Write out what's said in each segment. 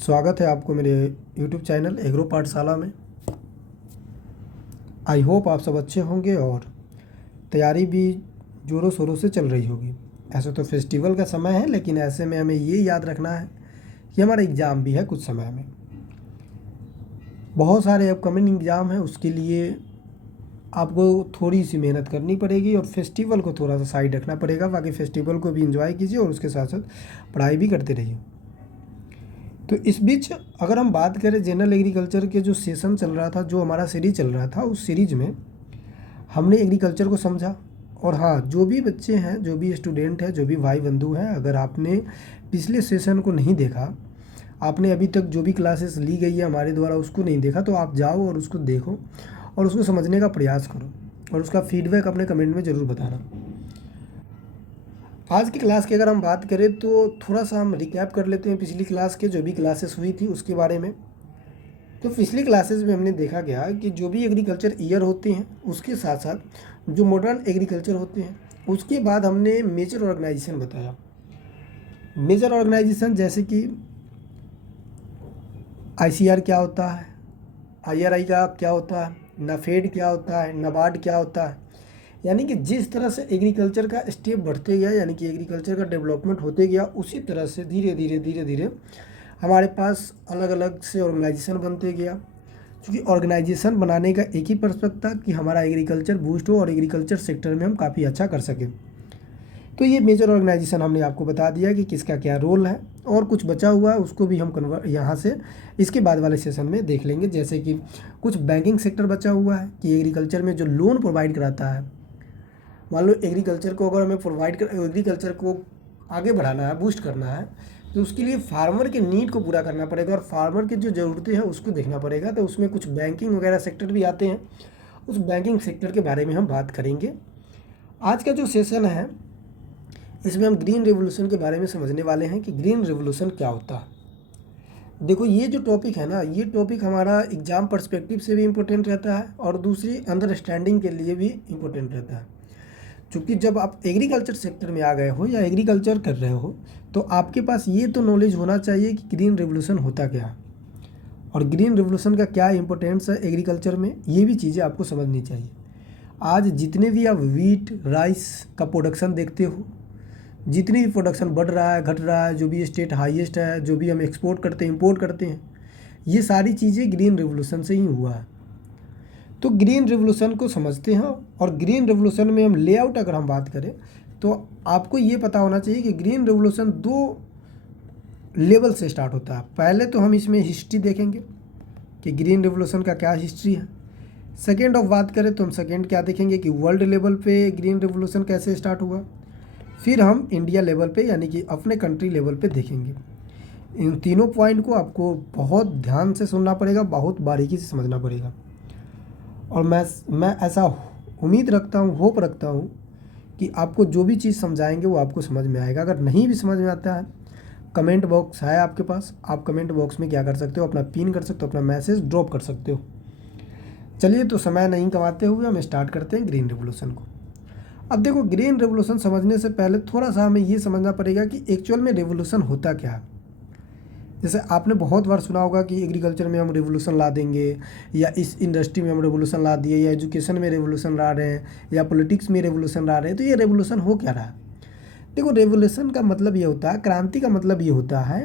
स्वागत है आपको मेरे YouTube चैनल एग्रो पाठशाला में। आई होप आप सब अच्छे होंगे और तैयारी भी ज़ोरों शोरों से चल रही होगी। ऐसे तो फेस्टिवल का समय है, लेकिन ऐसे में हमें ये याद रखना है कि हमारा एग्ज़ाम भी है कुछ समय में। बहुत सारे अपकमिंग एग्ज़ाम हैं, उसके लिए आपको थोड़ी सी मेहनत करनी पड़ेगी और फेस्टिवल को थोड़ा सा साइड रखना पड़ेगा। बाकी फेस्टिवल को भी इंजॉय कीजिए और उसके साथ साथ पढ़ाई भी करते रहिए। तो इस बीच अगर हम बात करें जनरल एग्रीकल्चर के जो सेशन चल रहा था, जो हमारा सीरीज चल रहा था, उस सीरीज में हमने एग्रीकल्चर को समझा। और हाँ, जो भी बच्चे हैं, जो भी स्टूडेंट हैं, जो भी भाई बंधु हैं, अगर आपने पिछले सेशन को नहीं देखा, आपने अभी तक जो भी क्लासेस ली गई है हमारे द्वारा उसको नहीं देखा, तो आप जाओ और उसको देखो और उसको समझने का प्रयास करो और उसका फीडबैक अपने कमेंट में ज़रूर बताना। आज की क्लास की अगर हम बात करें तो थोड़ा सा हम रिकैप कर लेते हैं पिछली क्लास के जो भी क्लासेस हुई थी उसके बारे में। तो पिछली क्लासेस में हमने देखा गया कि जो भी एग्रीकल्चर ईयर होते हैं उसके साथ साथ जो मॉडर्न एग्रीकल्चर होते हैं, उसके बाद हमने मेजर ऑर्गेनाइजेशन बताया। मेजर ऑर्गेनाइजेशन जैसे कि ICR क्या होता है, IRI का क्या होता है, नाफेड क्या होता है, नाबार्ड क्या होता है। यानी कि जिस तरह से एग्रीकल्चर का स्टेप बढ़ते गया, यानी कि एग्रीकल्चर का डेवलपमेंट होते गया, उसी तरह से धीरे धीरे हमारे पास अलग अलग से ऑर्गेनाइजेशन बनते गया। क्योंकि ऑर्गेनाइजेशन बनाने का एक ही पर्सपेक्ट था कि हमारा एग्रीकल्चर बूस्ट हो और एग्रीकल्चर सेक्टर में हम काफ़ी अच्छा कर सकें। तो ये मेजर ऑर्गेनाइजेशन हमने आपको बता दिया कि किसका क्या रोल है, और कुछ बचा हुआ है उसको भी हम यहाँ से इसके बाद वाले सेशन में देख लेंगे। जैसे कि कुछ बैंकिंग सेक्टर बचा हुआ है कि एग्रीकल्चर में जो लोन प्रोवाइड कराता है, मान लो एग्रीकल्चर को अगर हमें एग्रीकल्चर को आगे बढ़ाना है, बूस्ट करना है, तो उसके लिए फार्मर के नीड को पूरा करना पड़ेगा और फार्मर की जो ज़रूरतें हैं उसको देखना पड़ेगा। तो उसमें कुछ बैंकिंग वगैरह सेक्टर भी आते हैं, उस बैंकिंग सेक्टर के बारे में हम बात करेंगे। आज का जो सेशन है इसमें हम ग्रीन रेवोल्यूशन के बारे में समझने वाले हैं कि ग्रीन रेवोल्यूशन क्या होता है। देखो, ये जो टॉपिक है ना, ये टॉपिक हमारा एग्ज़ाम पर्सपेक्टिव से भी इम्पोर्टेंट रहता है और दूसरी अंडरस्टैंडिंग के लिए भी इम्पोर्टेंट रहता है। क्योंकि जब आप एग्रीकल्चर सेक्टर में आ गए हो या एग्रीकल्चर कर रहे हो, तो आपके पास ये तो नॉलेज होना चाहिए कि ग्रीन रेवोल्यूशन होता क्या है और ग्रीन रेवोल्यूशन का क्या इंपॉर्टेंस है एग्रीकल्चर में, ये भी चीज़ें आपको समझनी चाहिए। आज जितने भी आप वीट राइस का प्रोडक्शन देखते हो, जितनी भी प्रोडक्शन बढ़ रहा है घट रहा है, जो भी स्टेट हाईएस्ट है, जो भी हम एक्सपोर्ट करते हैं इंपोर्ट करते हैं, ये सारी चीज़ें ग्रीन रेवोल्यूशन से ही हुआ है। तो ग्रीन रेवोल्यूशन को समझते हैं और ग्रीन रेवोल्यूशन में हम लेआउट अगर हम बात करें तो आपको ये पता होना चाहिए कि ग्रीन रेवोल्यूशन 2 लेवल से स्टार्ट होता है। पहले तो हम इसमें हिस्ट्री देखेंगे कि ग्रीन रेवोल्यूशन का क्या हिस्ट्री है। सेकेंड ऑफ बात करें तो हम सेकेंड क्या देखेंगे कि वर्ल्ड लेवल पे ग्रीन रेवोल्यूशन कैसे स्टार्ट हुआ। फिर हम इंडिया लेवल पे यानी कि अपने कंट्री लेवल पे देखेंगे। इन तीनों पॉइंट को आपको बहुत ध्यान से सुनना पड़ेगा, बहुत बारीकी से समझना पड़ेगा। और मैं ऐसा उम्मीद रखता हूँ, होप रखता हूँ कि आपको जो भी चीज़ समझाएंगे वो आपको समझ में आएगा। अगर नहीं भी समझ में आता है, कमेंट बॉक्स है आपके पास, आप कमेंट बॉक्स में क्या कर सकते हो, अपना पिन कर सकते हो, अपना मैसेज ड्रॉप कर सकते हो। चलिए, तो समय नहीं कमाते हुए हम स्टार्ट करते हैं ग्रीन रेवोल्यूशन को। अब देखो, ग्रीन रेवोल्यूशन समझने से पहले थोड़ा सा हमें ये समझना पड़ेगा कि एक्चुअल में रेवोल्यूशन होता क्या है। जैसे आपने बहुत बार सुना होगा कि एग्रीकल्चर में हम रेवोल्यूशन ला देंगे, या इस इंडस्ट्री में हम रेवोल्यूशन ला दिए, या एजुकेशन में रेवोल्यूशन ला रहे हैं, या पॉलिटिक्स में रेवोल्यूशन ला रहे हैं। तो ये रेवोल्यूशन हो क्या रहा है? देखो, रेवोल्यूशन का मतलब ये होता है, क्रांति का मतलब ये होता है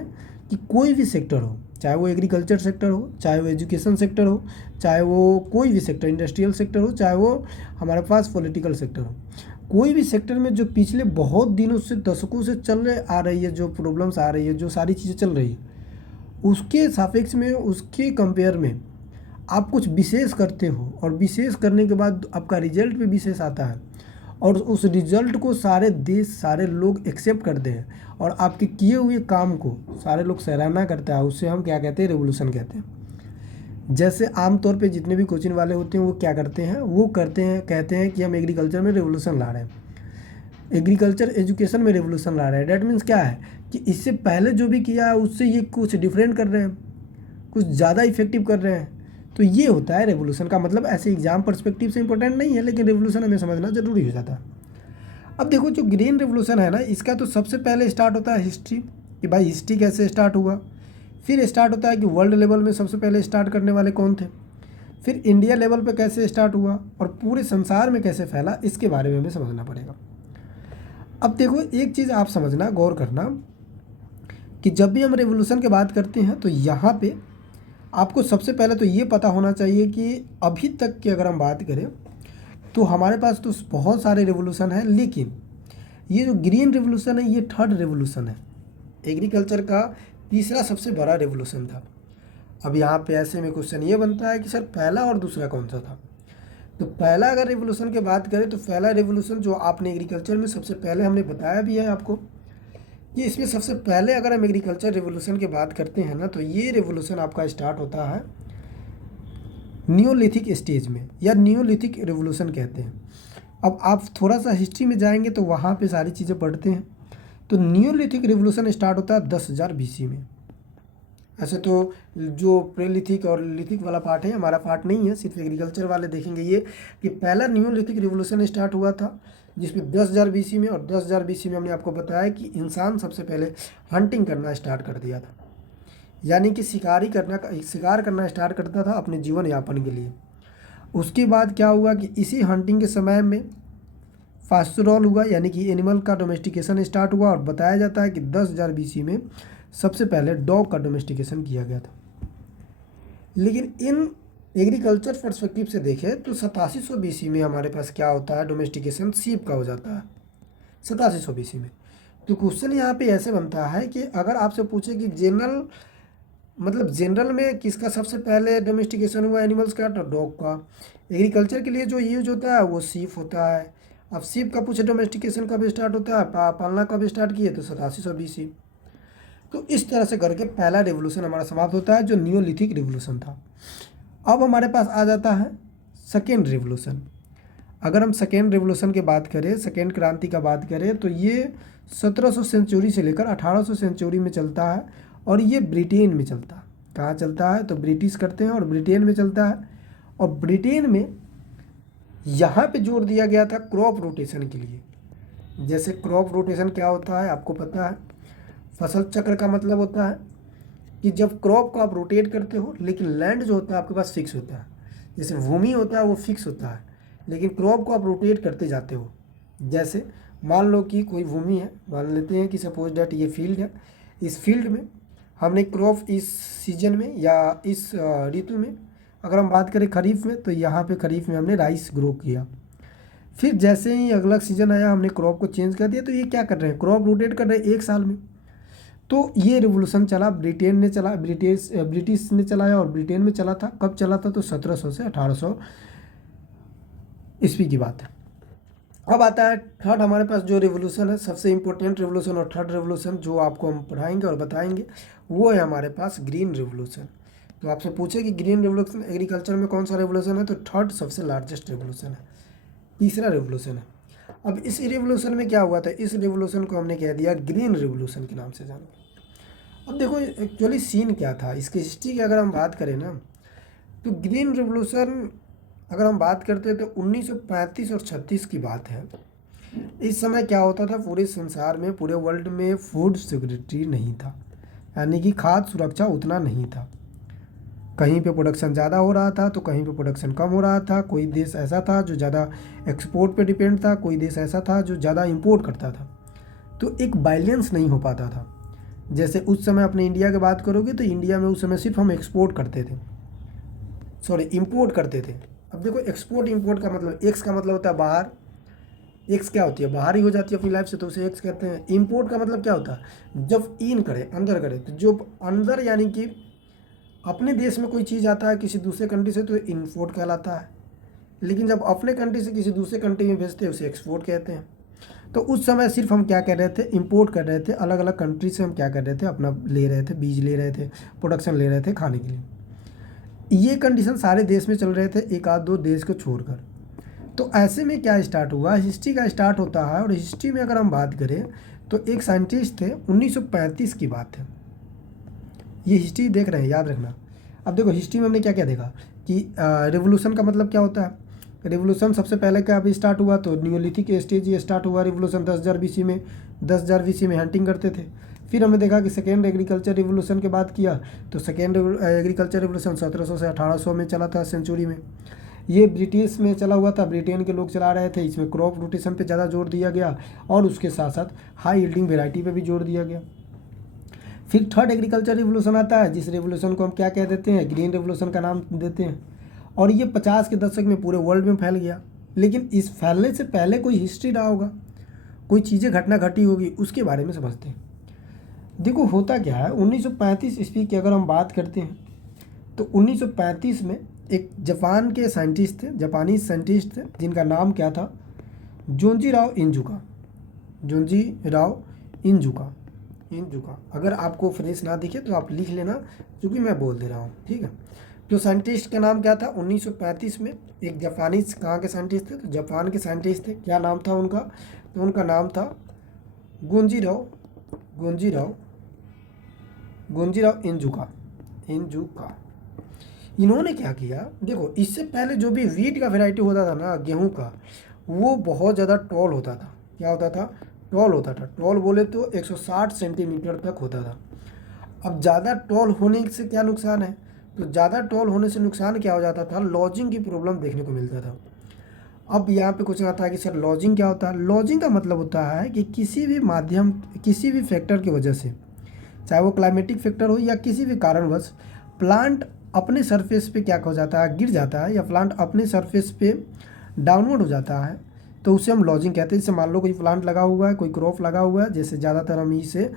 कि कोई भी सेक्टर हो, चाहे वो एग्रीकल्चर सेक्टर हो, चाहे वो एजुकेशन सेक्टर हो, चाहे वो कोई भी सेक्टर इंडस्ट्रियल सेक्टर हो, चाहे वो हमारे पास पॉलिटिकल सेक्टर हो, कोई भी सेक्टर में जो पिछले बहुत दिनों से दशकों से चल आ रही है, जो प्रॉब्लम्स आ रही है, जो सारी चीज़ें चल रही है, उसके सापेक्ष में, उसके कंपेयर में आप कुछ विशेष करते हो और विशेष करने के बाद आपका रिजल्ट भी विशेष आता है और उस रिजल्ट को सारे देश, सारे लोग एक्सेप्ट करते हैं और आपके किए हुए काम को सारे लोग सराहना करते हैं, उससे हम क्या कहते हैं? रेवोल्यूशन कहते हैं। जैसे आमतौर पे जितने भी कोचिंग वाले होते हैं वो क्या करते हैं? वो कहते हैं कि हम एग्रीकल्चर में रेवोल्यूशन ला रहे हैं, एग्रीकल्चर एजुकेशन में रेवोल्यूशन ला रहे हैं। डैट मीन्स क्या है कि इससे पहले जो भी किया है उससे ये कुछ डिफरेंट कर रहे हैं, कुछ ज़्यादा इफेक्टिव कर रहे हैं। तो ये होता है रेवोल्यूशन का मतलब। ऐसे एग्जाम पर्सपेक्टिव से इंपॉर्टेंट नहीं है, लेकिन रेवोल्यूशन हमें समझना जरूरी हो जाता है। अब देखो, जो ग्रीन रेवोल्यूशन है ना, इसका तो सबसे पहले स्टार्ट होता है हिस्ट्री, कि भाई हिस्ट्री कैसे स्टार्ट हुआ। फिर स्टार्ट होता है कि वर्ल्ड लेवल में सबसे पहले स्टार्ट करने वाले कौन थे, फिर इंडिया लेवल पे कैसे स्टार्ट हुआ और पूरे संसार में कैसे फैला, इसके बारे में हमें समझना पड़ेगा। अब देखो एक चीज़ आप समझना, गौर करना कि जब भी हम रेवोल्यूशन की बात करते हैं तो यहाँ पे आपको सबसे पहले तो ये पता होना चाहिए कि अभी तक की अगर हम बात करें तो हमारे पास तो बहुत सारे रेवोल्यूशन हैं, लेकिन ये जो ग्रीन रेवोल्यूशन है ये थर्ड रेवोल्यूशन है, एग्रीकल्चर का तीसरा सबसे बड़ा रेवोल्यूशन था। अब यहाँ पे ऐसे में क्वेश्चन ये बनता है कि सर पहला और दूसरा कौन सा था। तो पहला अगर रेवोल्यूशन की बात करें तो पहला रेवोल्यूशन जो आपने एग्रीकल्चर में सबसे पहले हमने बताया भी है आपको कि इसमें सबसे पहले अगर हम एग्रीकल्चर रेवोल्यूशन की बात करते हैं ना तो ये रेवोल्यूशन आपका स्टार्ट होता है नियोलिथिक स्टेज में, या नियोलिथिक रेवोल्यूशन कहते हैं। अब आप थोड़ा सा हिस्ट्री में जाएंगे तो वहाँ पे सारी चीज़ें पढ़ते हैं। तो नियोलिथिक रेवोल्यूशन स्टार्ट होता है 10,000 BC में। ऐसे तो जो प्रेलिथिक और लिथिक वाला पार्ट है हमारा पार्ट नहीं है, सिर्फ एग्रीकल्चर वाले देखेंगे ये कि पहला नियोलिथिक रेवोल्यूशन स्टार्ट हुआ था जिसमें 10,000 BC में, और 10,000 BC में हमने आपको बताया कि इंसान सबसे पहले हंटिंग करना स्टार्ट कर दिया था, यानी कि शिकार करना स्टार्ट करता था अपने जीवन यापन के लिए। उसके बाद क्या हुआ कि इसी हंटिंग के समय में फास्टरॉल हुआ, यानी कि एनिमल का डोमेस्टिकेशन स्टार्ट हुआ, और बताया जाता है कि 10,000 BC में सबसे पहले डॉग का डोमेस्टिकेशन किया गया था। लेकिन इन एग्रीकल्चर पर्सपेक्टिव से देखें तो 8700 BC में हमारे पास क्या होता है, डोमेस्टिकेशन सीप का हो जाता है 8700 BC में। तो क्वेश्चन यहाँ पे ऐसे बनता है कि अगर आपसे पूछे कि जनरल में किसका सबसे पहले डोमेस्टिकेशन हुआ एनिमल्स का, तो डॉग का। एग्रीकल्चर के लिए जो यूज होता है वो सीप होता है। अब सीप का पूछे डोमेस्टिकेशन कब स्टार्ट होता है, पालना कब स्टार्ट किए, तो 8700 BC। तो इस तरह से करके पहला रेवोल्यूशन हमारा समाप्त होता है जो नियोलिथिक रेवोल्यूशन था। अब हमारे पास आ जाता है सेकेंड रेवोल्यूशन। अगर हम सेकेंड रेवोल्यूशन की बात करें, सेकेंड क्रांति का बात करें, तो ये 1700 सेंचुरी से लेकर 1800 सेंचुरी में चलता है, और ये ब्रिटेन में चलता है। कहाँ चलता है, तो ब्रिटिश करते हैं और ब्रिटेन में चलता है। और ब्रिटेन में यहाँ पे जोर दिया गया था क्रॉप रोटेशन के लिए। जैसे क्रॉप रोटेशन क्या होता है आपको पता है, फसल चक्र का मतलब होता है कि जब क्रॉप को आप रोटेट करते हो, लेकिन लैंड जो होता है आपके पास फिक्स होता है। जैसे भूमि होता है वो फिक्स होता है, लेकिन क्रॉप को आप रोटेट करते जाते हो। जैसे मान लो कि कोई भूमि है, मान लेते हैं कि सपोज डैट ये फील्ड है, इस फील्ड में हमने क्रॉप इस सीजन में या इस ऋतु में अगर हम बात करें खरीफ में, तो यहाँ पे खरीफ में हमने राइस ग्रो किया। फिर जैसे ही अगला सीजन आया हमने क्रॉप को चेंज कर दिया। तो ये क्या कर रहे हैं, क्रॉप रोटेट कर रहे हैं एक साल में। तो ये रिवोल्यूशन चला, ब्रिटिश ने चलाया और ब्रिटेन में चला था। कब चला था, तो 1700 से 1800 ईस्वी की बात है। अब आता है थर्ड हमारे पास जो रिवोल्यूशन है, सबसे इम्पोर्टेंट रिवोल्यूशन और थर्ड रिवोल्यूशन जो आपको हम पढ़ाएंगे और बताएंगे, वो है हमारे पास ग्रीन रिवोल्यूशन। तो आपसे पूछे कि ग्रीन रिवोल्यूशन एग्रीकल्चर में कौन सा रिवोल्यूशन है, तो थर्ड सबसे लार्जेस्ट रिवोल्यूशन है, तीसरा रिवोल्यूशन है। अब इस रिवोल्यूशन में क्या हुआ था, इस रिवोल्यूशन को हमने कह दिया ग्रीन रिवोल्यूशन के नाम से जाना। अब देखो एक्चुअली सीन क्या था, इसकी हिस्ट्री की अगर हम बात करें ना, तो ग्रीन रिवोल्यूशन अगर हम बात करते हैं तो 1935 और 36 की बात है। इस समय क्या होता था, पूरे संसार में, पूरे वर्ल्ड में फूड सिक्योरिटी नहीं था, यानी कि खाद्य सुरक्षा उतना नहीं था। कहीं पे प्रोडक्शन ज़्यादा हो रहा था तो कहीं पे प्रोडक्शन कम हो रहा था। कोई देश ऐसा था जो ज़्यादा एक्सपोर्ट पे डिपेंड था, कोई देश ऐसा था जो ज़्यादा इंपोर्ट करता था। तो एक बैलेंस नहीं हो पाता था। जैसे उस समय अपने इंडिया की बात करोगे तो इंडिया में उस समय सिर्फ हम इंपोर्ट करते थे। अब देखो एक्सपोर्ट इंपोर्ट का मतलब, एक्स का मतलब होता है बाहर, एक्स क्या होती है, बाहर ही हो जाती है अपनी लाइफ से, तो उसे एक्स कहते हैं। इंपोर्ट का मतलब क्या होता है, जब इन करे, अंदर करे, तो जो अंदर यानी कि अपने देश में कोई चीज़ आता है किसी दूसरे कंट्री से तो इंपोर्ट कहलाता है, लेकिन जब अपने कंट्री से किसी दूसरे कंट्री में भेजते हैं उसे एक्सपोर्ट कहते हैं। तो उस समय सिर्फ हम क्या कर रहे थे, इंपोर्ट कर रहे थे, अलग अलग कंट्री से हम क्या कर रहे थे, अपना ले रहे थे, बीज ले रहे थे, प्रोडक्शन ले रहे थे खाने के लिए। ये कंडीशन सारे देश में चल रहे थे, एक आध दो देश को छोड़कर। तो ऐसे में क्या स्टार्ट हुआ, हिस्ट्री का स्टार्ट होता है। और हिस्ट्री में अगर हम बात करें तो एक साइंटिस्ट थे, 1935 की बात है। ये हिस्ट्री देख रहे हैं, याद रखना। अब देखो हिस्ट्री में हमने क्या क्या देखा कि रिवोल्यूशन का मतलब क्या होता है। रिवोल्यूशन सबसे पहले क्या अभी स्टार्ट हुआ, तो नियोलिथिक स्टेज ये स्टार्ट हुआ रिवोल्यूशन 10,000 BC में। 10,000 BC में हंटिंग करते थे। फिर हमने देखा कि सेकेंड एग्रीकल्चर रिवोल्यूशन के बाद किया, तो सेकेंड एग्रीकल्चर रिवोल्यूशन 1700 से 1800 में चला था सेंचुरी में। ये ब्रिटिश में चला हुआ था, ब्रिटेन के लोग चला रहे थे। इसमें क्रॉप रोटेशन पे ज़्यादा जोर दिया गया और उसके साथ साथ हाई यील्डिंग वेराइटी पे भी जोर दिया गया। फिर थर्ड एग्रीकल्चर रिवोल्यूशन आता है, जिस रिवोल्यूशन को हम क्या कह देते हैं, ग्रीन रिवोल्यूशन का नाम देते हैं। और ये 50 के दशक में पूरे वर्ल्ड में फैल गया। लेकिन इस फैलने से पहले कोई हिस्ट्री रहा होगा, कोई चीज़ें घटना घटी होगी, उसके बारे में समझते हैं। देखो होता क्या है, 1935 ईस्वी की अगर हम बात करते हैं तो 1935 में एक जापान के साइंटिस्ट थे, जापानीज साइंटिस्ट थे, जिनका नाम क्या था, जोंजीराव इनजुका। जोंजीराव इनजुका। अगर आपको फ्रेश ना दिखे तो आप लिख लेना, क्योंकि मैं बोल दे रहा हूँ, ठीक है। जो साइंटिस्ट का नाम क्या था, 1935 में एक जापानीज, कहाँ के साइंटिस्ट थे, तो जापान के साइंटिस्ट थे। क्या नाम था उनका, तो उनका नाम था गोंजीराव इनजुका। इन्होंने क्या किया, देखो इससे पहले जो भी वीट का वेराइटी होता था ना, गेहूं का, वो बहुत ज़्यादा टॉल होता था। क्या होता था, टॉल होता था। टॉल बोले तो 160 सेंटीमीटर तक होता था। अब ज़्यादा टॉल होने से क्या नुकसान है, तो ज़्यादा टॉल होने से नुकसान क्या हो जाता था, लॉजिंग की प्रॉब्लम देखने को मिलता था। अब यहाँ पे कुछ आता है कि सर लॉजिंग क्या होता है। लॉजिंग का मतलब होता है कि किसी भी फैक्टर की वजह से, चाहे वो क्लाइमेटिक फैक्टर हो या किसी भी कारणवश, प्लांट अपने सरफेस पे क्या हो जाता है, गिर जाता है, या प्लांट अपने सरफेस पे डाउनवर्ड हो जाता है, तो उसे हम लॉजिंग कहते हैं। जैसे मान लो कोई प्लांट लगा हुआ है, कोई क्रॉप लगा हुआ है, जैसे ज़्यादातर हम इसे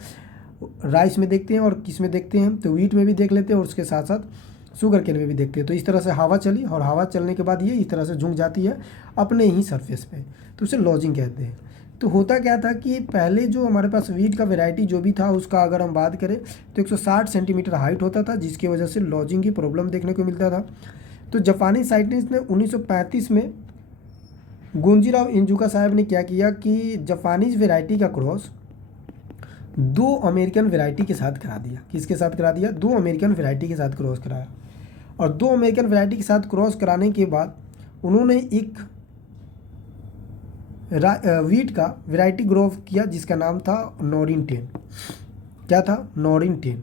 राइस में देखते हैं और किस में देखते हैं, तो वीट में भी देख लेते हैं और उसके साथ साथ शुगर केन में भी देखते हैं। तो इस तरह से हवा चली और हवा चलने के बाद ये इस तरह से झुक जाती है अपने ही सरफेस पे, तो उसे लॉजिंग कहते हैं। तो होता क्या था कि पहले जो हमारे पास वीट का वैरायटी जो भी था, उसका अगर हम बात करें तो 160 सेंटीमीटर हाइट होता था, जिसकी वजह से लॉजिंग की प्रॉब्लम देखने को मिलता था। तो जापानी साइंटिस्ट ने 1935 में गोंजीराव इनजुका साहब ने क्या किया कि जापानीज वेराइटी का क्रॉस 2 अमेरिकन वेराइटी के साथ करा दिया। किसके साथ करा दिया, 2 अमेरिकन वेराइटी के साथ क्रॉस कराया। और 2 अमेरिकन वेराइटी के साथ क्रॉस कराने के बाद उन्होंने एक वीट का वेराइटी ग्रो किया, जिसका नाम था नॉरिन 10। क्या था, नॉरिन 10।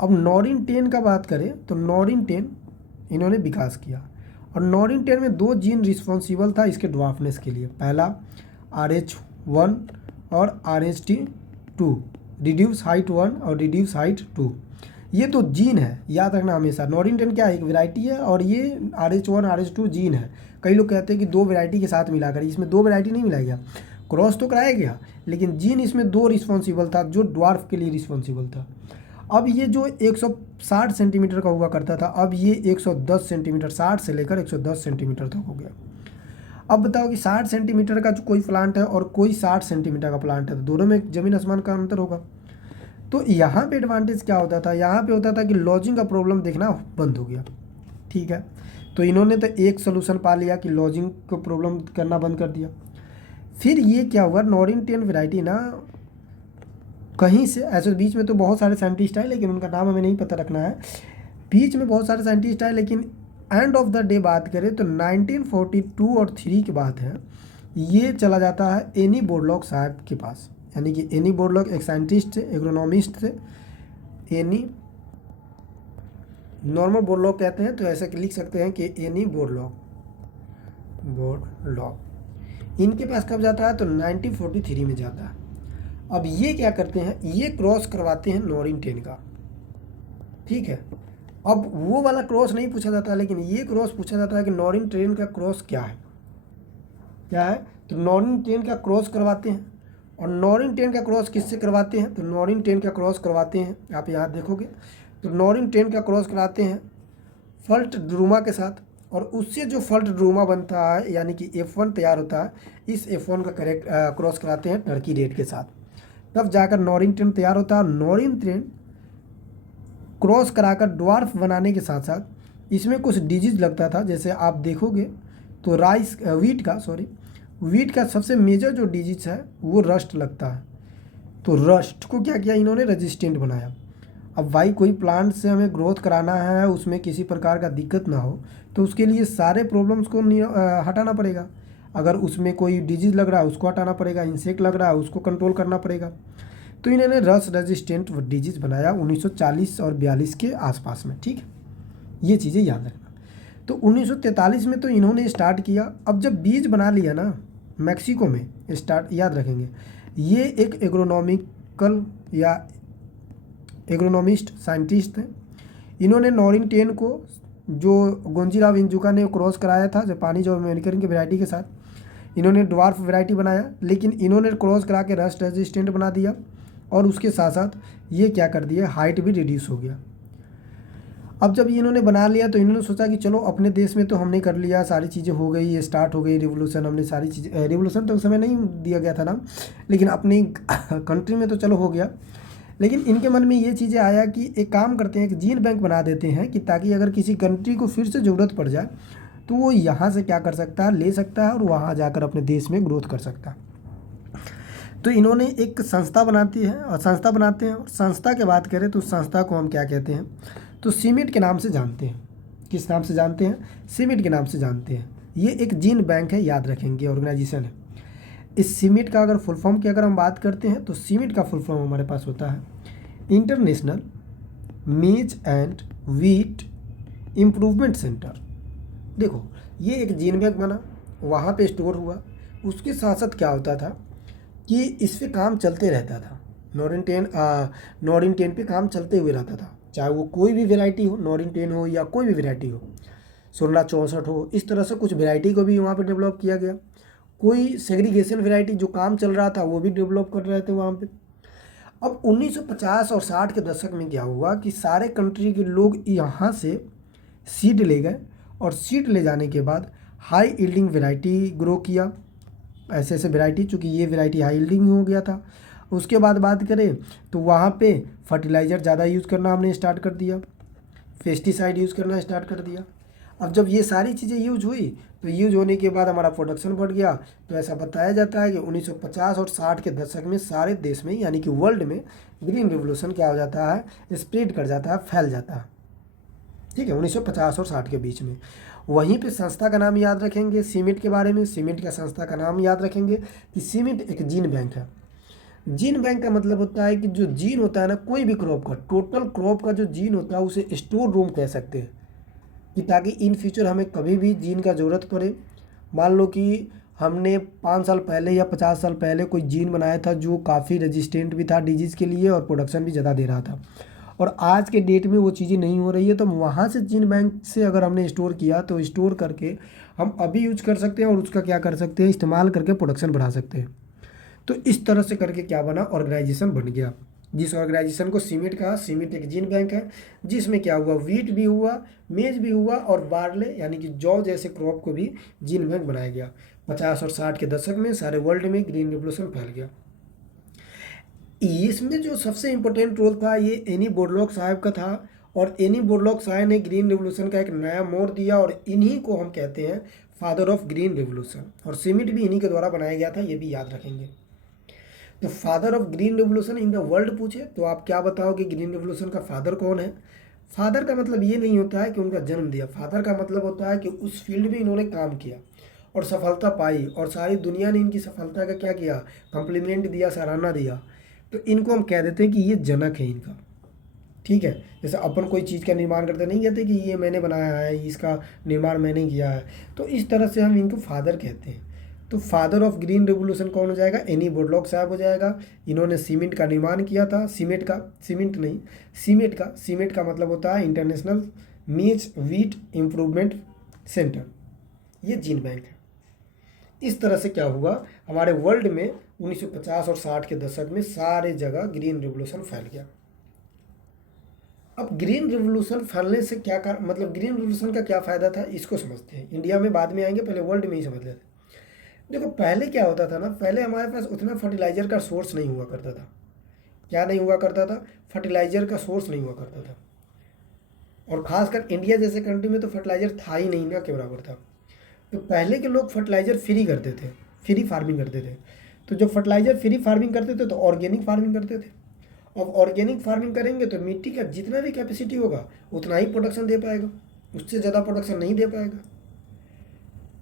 अब नॉरिन 10 का बात करें तो नॉरिन 10 इन्होंने विकास किया। और नॉरिन 10 में 2 जीन रिस्पॉन्सिबल था इसके ड्वार्फनेस के लिए। पहला RH1 और RH2, रिड्यूस हाइट 1 और रिड्यूस हाइट 2। ये तो जीन है, याद रखना हमेशा। नॉरिन 10 क्या है, एक वैरायटी है, और ये RH1 RH2 जीन है। कई लोग कहते हैं कि 2 वैरायटी के साथ मिलाकर, इसमें 2 वैरायटी नहीं मिलाया गया, क्रॉस तो कराया गया, लेकिन जीन इसमें 2 रिस्पॉन्सिबल था, जो ड्वार्फ के लिए रिस्पॉन्सिबल था। अब ये जो 160 सेंटीमीटर का हुआ करता था, अब ये 110 सेंटीमीटर, 60 से लेकर 110 सेंटीमीटर तक हो गया। अब बताओ कि 60 सेंटीमीटर का जो कोई प्लांट है और कोई 60 सेंटीमीटर का प्लांट है, तो दोनों में ज़मीन आसमान का अंतर होगा। तो यहाँ पे एडवांटेज क्या होता था, यहाँ पे होता था कि लॉजिंग का प्रॉब्लम देखना बंद हो गया। ठीक है, तो इन्होंने तो एक सोल्यूशन पा लिया कि लॉजिंग को प्रॉब्लम करना बंद कर दिया। फिर ये क्या हुआ, नॉरिन 10 वैरायटी ना कहीं से ऐसे, बीच में तो बहुत सारे साइंटिस्ट आए, लेकिन उनका नाम हमें नहीं पता रखना है। बीच में बहुत सारे साइंटिस्ट आए, लेकिन एंड ऑफ द डे बात करें तो 1942 और 3 की बात है, ये चला जाता है एनी बोरलॉग साहब के पास। यानी कि एनी बोरलॉग एक साइंटिस्ट थे, एग्रोनॉमिस्ट थे। एनी, नॉर्मल बोरलॉग कहते हैं, तो ऐसे लिख सकते हैं कि एनी बोरलॉग, इनके पास कब जाता है, तो 1943 में जाता है। अब ये क्या करते हैं, ये क्रॉस करवाते हैं नॉरिन 10 का। ठीक है, अब वो वाला क्रॉस नहीं पूछा जाता, लेकिन ये क्रॉस पूछा जाता है कि नॉरिन 10 का क्रॉस क्या है, तो नॉरिन 10 का क्रॉस करवाते हैं। और नॉरिन 10 का क्रॉस किससे करवाते हैं, तो नॉरिन 10 का क्रॉस करवाते हैं, आप यहाँ देखोगे तो नॉरिन 10 का क्रॉस कराते हैं फल्ट ड्रूमा के साथ। और उससे जो फल्ट ड्रूमा बनता है, यानी कि F1 तैयार होता है, इस F1 का क्रॉस कराते हैं टर्की रेड के साथ, तब जाकर नॉरिन 10 तैयार होता है। नॉरिन 10 क्रॉस कराकर ड्वार्फ बनाने के साथ साथ इसमें कुछ डिजीज लगता था। जैसे आप देखोगे तो वीट का सबसे मेजर जो डिजीज है वो रस्ट लगता है। तो रस्ट को क्या किया इन्होंने, रेजिस्टेंट बनाया। अब भाई कोई प्लांट से हमें ग्रोथ कराना है, उसमें किसी प्रकार का दिक्कत ना हो, तो उसके लिए सारे प्रॉब्लम्स को हटाना पड़ेगा। अगर उसमें कोई डिजीज लग रहा है उसको हटाना पड़ेगा, इंसेक्ट लग रहा है उसको कंट्रोल करना पड़ेगा। तो इन्होंने रस रेजिस्टेंट डिजीज बनाया 1940 और 42 के आसपास में, ठीक है, ये चीज़ें याद रखना। तो 1943 में तो इन्होंने स्टार्ट किया। अब जब बीज बना लिया ना मैक्सिको में, स्टार्ट याद रखेंगे, ये एक एग्रोनॉमिकल या एग्रोनॉमिस्ट साइंटिस्ट हैं। इन्होंने नॉरिन 10 को जो गोंजीराव इंजुका ने क्रॉस कराया था जापानी जो अमेरिकन की वैरायटी के साथ, इन्होंने ड्वार्फ वैरायटी बनाया, लेकिन इन्होंने क्रॉस करा के रस्ट रेजिस्टेंट बना दिया और उसके साथ साथ ये क्या कर दिया, हाइट भी रिड्यूस हो गया। अब जब इन्होंने बना लिया तो इन्होंने सोचा कि चलो अपने देश में तो हमने कर लिया, सारी चीज़ें हो गई, ये स्टार्ट हो गई रिवोल्यूशन, हमने सारी चीज़ें, रिवोल्यूशन तो उस समय नहीं दिया गया था ना, लेकिन अपनी कंट्री में तो चलो हो गया। लेकिन इनके मन में ये चीज़ें आया कि एक काम करते हैं, एक जीन बैंक बना देते हैं कि ताकि अगर किसी कंट्री को फिर से ज़रूरत पड़ जाए तो वो यहाँ से क्या कर सकता है, ले सकता है और वहाँ जाकर अपने देश में ग्रोथ कर सकता है। तो इन्होंने एक संस्था बनाती है और संस्था बनाते हैं, और संस्था की बात करें तो उस संस्था को हम क्या कहते हैं, तो सीमिट के नाम से जानते हैं। किस नाम से जानते हैं, सीमिट के नाम से जानते हैं। ये एक जीन बैंक है, याद रखेंगे, ऑर्गेनाइजेशन है। इस सीमिट का अगर फुल फॉर्म की अगर हम बात करते हैं तो सीमिट का फुल फॉर्म हमारे पास होता है इंटरनेशनल मेज एंड व्हीट इम्प्रूवमेंट सेंटर। देखो ये एक जीन बैंक बना, वहाँ पे स्टोर हुआ, उसके साथ साथ क्या होता था कि इस पे काम चलते रहता था। नॉरिन 10 पे काम चलते हुए रहता था, चाहे वो कोई भी वैरायटी हो, नॉरिन 10 हो या कोई भी वैरायटी हो, 1664 हो, इस तरह से कुछ वैरायटी को भी वहाँ पे डेवलप किया गया। कोई सेग्रीगेशन वैरायटी जो काम चल रहा था वो भी डेवलप कर रहे थे वहाँ पे। अब 1950 और 60 के दशक में क्या हुआ कि सारे कंट्री के लोग यहाँ से सीड ले गए, और सीड ले जाने के बाद हाई यील्डिंग वैरायटी ग्रो किया, ऐसे ऐसे वैरायटी, चूँकि ये वैरायटी हाई यील्डिंग हो गया था। उसके बाद बात करें तो वहाँ पे फर्टिलाइज़र ज़्यादा यूज़ करना हमने स्टार्ट कर दिया, पेस्टिसाइड यूज़ करना स्टार्ट कर दिया। अब जब ये सारी चीज़ें यूज हुई तो यूज होने के बाद हमारा प्रोडक्शन बढ़ गया। तो ऐसा बताया जाता है कि 1950 और 60 के दशक में सारे देश में यानी कि वर्ल्ड में ग्रीन रिवोल्यूशन क्या हो जाता है, स्प्रेड कर जाता है, फैल जाता है, ठीक है, 1950 और 60 के बीच में। वहीं पे संस्था का नाम याद रखेंगे सीमिट के बारे में, सीमिट का संस्था का नाम याद रखेंगे कि सीमिट एक जीन बैंक है। जीन बैंक का मतलब होता है कि जो जीन होता है ना, कोई भी क्रॉप का, टोटल क्रॉप का जो जीन होता है उसे स्टोर रूम कह सकते हैं, कि ताकि इन फ्यूचर हमें कभी भी जीन का ज़रूरत पड़े। मान लो कि हमने 5 साल पहले या 50 साल पहले कोई जीन बनाया था जो काफ़ी रेजिस्टेंट भी था डिजीज़ के लिए और प्रोडक्शन भी ज़्यादा दे रहा था, और आज के डेट में वो चीज़ें नहीं हो रही है, तो वहाँ से जीन बैंक से अगर हमने स्टोर किया तो स्टोर करके हम अभी यूज कर सकते हैं और उसका क्या कर सकते हैं, इस्तेमाल करके प्रोडक्शन बढ़ा सकते हैं। तो इस तरह से करके क्या बना, ऑर्गेनाइजेशन बन गया, जिस ऑर्गेनाइजेशन को सीमिट कहा। सीमिट एक जीन बैंक है जिसमें क्या हुआ, वीट भी हुआ, मेज भी हुआ, और बार्ले यानी कि जौ जैसे क्रॉप को भी जीन बैंक बनाया गया। 50 और 60 के दशक में सारे वर्ल्ड में ग्रीन रिवोल्यूशन फैल गया। इसमें जो सबसे इम्पोर्टेंट रोल था ये एनी बोरलॉग साहब का था, और एनी बोरलॉग साहब ने ग्रीन रिवोल्यूशन का एक नया मोड़ दिया, और इन्हीं को हम कहते हैं फादर ऑफ ग्रीन रिवोल्यूशन, और सीमिट भी इन्हीं के द्वारा बनाया गया था, ये भी याद रखेंगे। तो father of green revolution in the world पूछे तो आप क्या बताओगे, ग्रीन रिवोल्यूशन का फादर कौन है। फादर का मतलब ये नहीं होता है कि उनका जन्म दिया, फादर का मतलब होता है कि उस फील्ड में इन्होंने काम किया और सफलता पाई, और सारी दुनिया ने इनकी सफलता का क्या किया, कम्प्लीमेंट दिया, सराहना दिया। तो इनको हम कह देते हैं कि ये जनक है इनका, ठीक है। जैसे अपन कोई चीज़ का निर्माण करते नहीं कहते कि ये मैंने बनाया है, इसका निर्माण मैंने किया है, तो इस तरह से हम इनको फादर कहते हैं। तो फादर ऑफ ग्रीन रिवोल्यूशन कौन हो जाएगा, एनी बोरलॉग साहब हो जाएगा। इन्होंने सीमेंट का निर्माण किया था, सीमेंट का मतलब होता है इंटरनेशनल मेज व्हीट इम्प्रूवमेंट सेंटर, ये जीन बैंक है। इस तरह से क्या हुआ, हमारे वर्ल्ड में 1950 और 60 के दशक में सारे जगह ग्रीन रिवोल्यूशन फैल गया। अब ग्रीन रिवोल्यूशन फैलने से क्या मतलब ग्रीन रिवोल्यूशन का क्या फ़ायदा था, इसको समझते हैं। इंडिया में बाद में आएंगे, पहले वर्ल्ड में ही समझ लेते हैं। देखो पहले क्या होता था ना, पहले हमारे पास उतना फर्टिलाइज़र का सोर्स नहीं हुआ करता था। क्या नहीं हुआ करता था, फर्टिलाइज़र का सोर्स नहीं हुआ करता था, और ख़ासकर इंडिया जैसे कंट्री में तो फर्टिलाइज़र था ही नहीं ना के बराबर था। तो पहले के लोग फर्टिलाइज़र फ्री करते थे, फ्री फार्मिंग करते थे। तो जब फर्टिलाइज़र फ्री फार्मिंग करते थे तो ऑर्गेनिक फार्मिंग करते थे। अब ऑर्गेनिक फार्मिंग करेंगे तो मिट्टी का जितना भी कैपेसिटी होगा उतना ही प्रोडक्शन दे पाएगा, उससे ज़्यादा प्रोडक्शन नहीं दे पाएगा।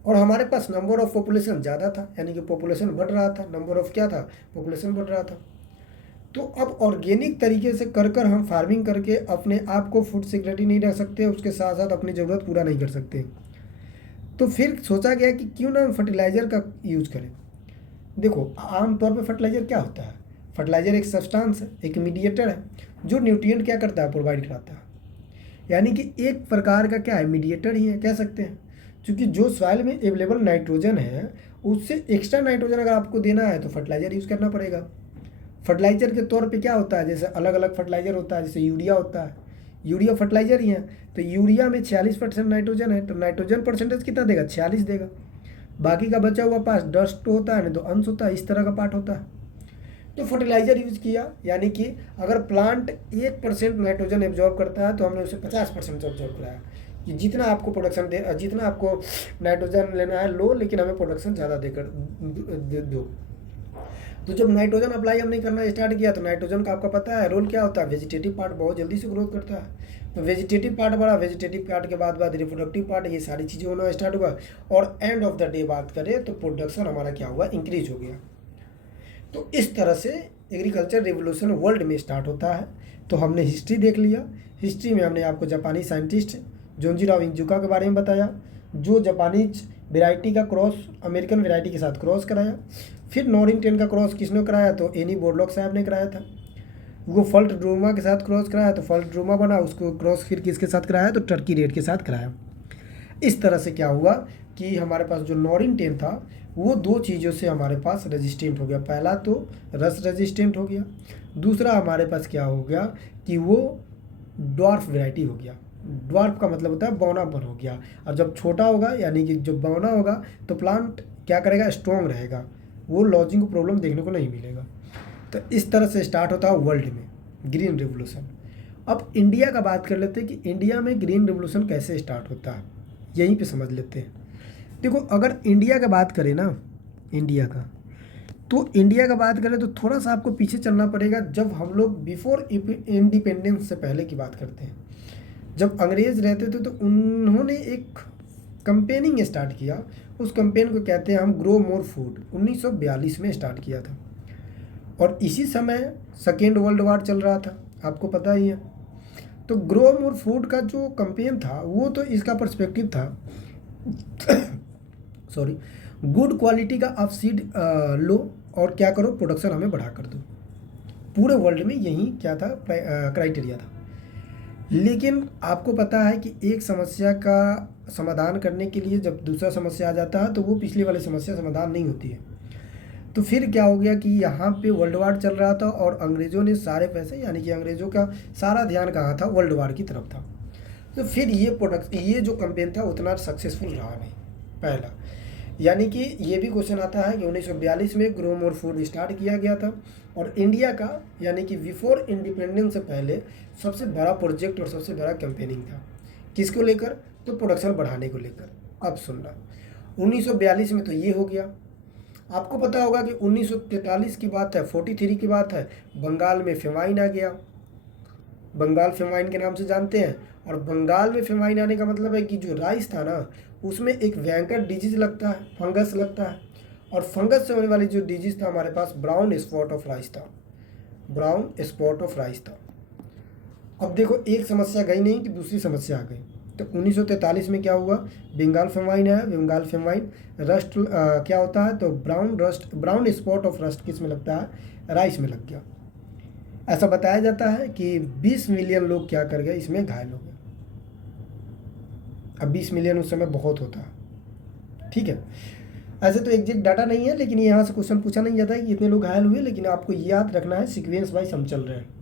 और हमारे पास नंबर ऑफ़ पॉपुलेशन ज़्यादा था, यानी कि पॉपुलेशन बढ़ रहा था, नंबर ऑफ़ क्या था, पॉपुलेशन बढ़ रहा था। तो अब ऑर्गेनिक तरीके से कर कर हम फार्मिंग करके अपने आप को फूड सिक्योरिटी नहीं रख सकते, उसके साथ साथ अपनी ज़रूरत पूरा नहीं कर सकते। तो फिर सोचा गया कि क्यों ना हम फर्टिलाइज़र का यूज़ करें। देखो आमतौर पे फर्टिलाइज़र क्या होता है, फर्टिलाइज़र एक सब्सटेंस है, एक मीडिएटर है जो न्यूट्रिएंट क्या करता है, प्रोवाइड कराता है। यानी कि एक प्रकार का क्या है, मीडिएटर ही है कह सकते हैं। क्योंकि जो सॉइल में अवेलेबल नाइट्रोजन है उससे एक्स्ट्रा नाइट्रोजन अगर आपको देना है तो फर्टिलाइज़र यूज़ करना पड़ेगा। फर्टिलाइज़र के तौर पे क्या होता है, जैसे अलग अलग फर्टिलाइज़र होता है, जैसे यूरिया होता है, यूरिया फर्टिलाइज़र ही है। तो यूरिया में 46% नाइट्रोजन है, तो नाइट्रोजन परसेंटेज कितना देगा, 46 देगा। बाकी का बचा हुआ पास डस्ट होता है, नहीं तो अंश होता है, इस तरह का पार्ट होता है। तो फर्टिलाइज़र यूज़ किया, यानी कि अगर प्लांट 1% नाइट्रोजन एब्जॉर्ब करता है तो हमने उसे 50% एब्जॉर्ब कराया कि जितना आपको प्रोडक्शन दे, जितना आपको नाइट्रोजन लेना है लो, लेकिन हमें प्रोडक्शन ज़्यादा देकर दो। तो जब नाइट्रोजन अप्लाई हमने करना स्टार्ट किया तो नाइट्रोजन का आपका पता है रोल क्या होता है, वेजिटेटिव पार्ट बहुत जल्दी से ग्रोथ करता है। तो वेजिटेटिव पार्ट बढ़ा, वेजिटेटिव पार्ट के बाद रिप्रोडक्टिव पार्ट, ये सारी चीज़ें होना स्टार्ट हुआ। और एंड ऑफ द डे बात करें तो प्रोडक्शन हमारा क्या हुआ, इंक्रीज हो गया। तो इस तरह से एग्रीकल्चर रिवोल्यूशन वर्ल्ड में स्टार्ट होता है। तो हमने हिस्ट्री देख लिया, हिस्ट्री में हमने आपको जापानी साइंटिस्ट जोंजीराव इनजुका के बारे में बताया, जो जापानीज वेराइटी का क्रॉस अमेरिकन वेराइटी के साथ क्रॉस कराया। फिर नॉरिंग 10 का क्रॉस किसने कराया, तो एनी बोरलॉग साहब ने कराया था। वो फल्ट ड्रूमा के साथ क्रॉस कराया तो फल्ट ड्रूमा बना, उसको क्रॉस फिर किसके साथ कराया, तो टर्की रेड के साथ कराया। इस तरह से क्या हुआ कि हमारे पास जो नॉरिंग 10 था वो दो चीज़ों से हमारे पास रेजिस्टेंट हो गया। पहला तो रस रेजिस्टेंट हो गया, दूसरा हमारे पास क्या हो गया कि वो ड्वार्फ वैरायटी हो गया। ड्वार्फ का मतलब होता है बौनापन हो गया, और जब छोटा होगा यानी कि जब बौना होगा तो प्लांट क्या करेगा, स्ट्रॉन्ग रहेगा, वो लॉजिंग को प्रॉब्लम देखने को नहीं मिलेगा। तो इस तरह से स्टार्ट होता है वर्ल्ड में ग्रीन रिवोल्यूशन। अब इंडिया का बात कर लेते हैं कि इंडिया में ग्रीन रिवोल्यूशन कैसे स्टार्ट होता है, यहीं पे समझ लेते हैं। देखो अगर इंडिया का बात करें ना, इंडिया का बात करें तो थोड़ा सा आपको पीछे चलना पड़ेगा। जब हम लोग बिफोर इंडिपेंडेंस से पहले की बात करते हैं, जब अंग्रेज रहते थे तो उन्होंने एक कंपेनिंग स्टार्ट किया। उस कंपेन को कहते हैं हम ग्रो मोर फूड, 1942 में स्टार्ट किया था। और इसी समय सेकेंड वर्ल्ड वार चल रहा था, आपको पता ही है। तो ग्रो मोर फूड का जो कंपेन था वो तो इसका पर्सपेक्टिव था सॉरी, गुड क्वालिटी का आप सीड लो और क्या करो, प्रोडक्शन हमें बढ़ा कर दो। पूरे वर्ल्ड में यही क्या था, क्राइटेरिया था। लेकिन आपको पता है कि एक समस्या का समाधान करने के लिए जब दूसरा समस्या आ जाता है तो वो पिछली वाली समस्या समाधान नहीं होती है। तो फिर क्या हो गया कि यहाँ पे वर्ल्ड वार चल रहा था और अंग्रेज़ों ने सारे पैसे, यानी कि अंग्रेज़ों का सारा ध्यान कहाँ था, वर्ल्ड वार की तरफ था। तो फिर ये जो कंपेन था उतना सक्सेसफुल रहा नहीं, पहला। यानी कि ये भी क्वेश्चन आता है कि 1942 में ग्रो मोर फूड स्टार्ट किया गया था, और इंडिया का यानी कि बिफोर इंडिपेंडेंस से पहले सबसे बड़ा प्रोजेक्ट और सबसे बड़ा कैंपेनिंग था। किसको लेकर, तो प्रोडक्शन बढ़ाने को लेकर। अब सुनना, 1942 में तो ये हो गया। आपको पता होगा कि 1943 की बात है, 43 की बात है, बंगाल में फेमाइन आ गया। बंगाल फेमाइन के नाम से जानते हैं। और बंगाल में फेमाइन आने का मतलब है कि जो राइस था ना उसमें एक भयंकर डिजीज लगता है, फंगस लगता है। और फंगस से होने वाली जो डिजीज था हमारे पास ब्राउन स्पॉट ऑफ राइस था, ब्राउन स्पॉट ऑफ राइस था। अब देखो एक समस्या गई नहीं कि दूसरी समस्या आ गई। तो 1943 में क्या हुआ, बंगाल फेमाइन है। बंगाल फेमाइन रस्ट क्या होता है, तो ब्राउन स्पॉट ऑफ रस्ट किस में लगता है, राइस में लग गया। ऐसा बताया जाता है कि 20 मिलियन लोग क्या कर गए, इसमें घायल हो गए। अब 20 मिलियन उस समय बहुत होता है, ठीक है। ऐसे तो एग्जैक्ट डाटा नहीं है, लेकिन यहाँ से क्वेश्चन पूछा नहीं जाता है कि इतने लोग घायल हुए, लेकिन आपको याद रखना है सीक्वेंस वाइज हम चल रहे हैं।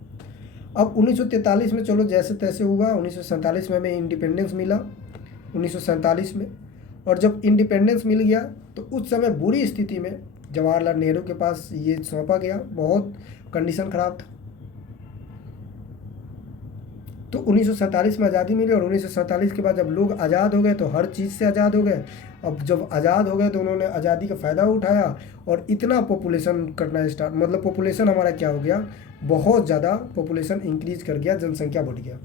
अब 1943 में चलो जैसे तैसे हुआ, 1947 में हमें इंडिपेंडेंस मिला, 1947 में। और जब इंडिपेंडेंस मिल गया तो उस समय बुरी स्थिति में जवाहरलाल नेहरू के पास ये सौंपा गया, बहुत कंडीशन ख़राब था। तो 1947 में आज़ादी मिली, और 1947 के बाद जब लोग आज़ाद हो गए तो हर चीज़ से आज़ाद हो गए। अब जब आज़ाद हो गए तो उन्होंने आज़ादी का फ़ायदा उठाया और इतना पॉपुलेशन करना स्टार्ट, मतलब पॉपुलेशन हमारा क्या हो गया, बहुत ज़्यादा पॉपुलेशन इंक्रीज कर गया, जनसंख्या बढ़ गया।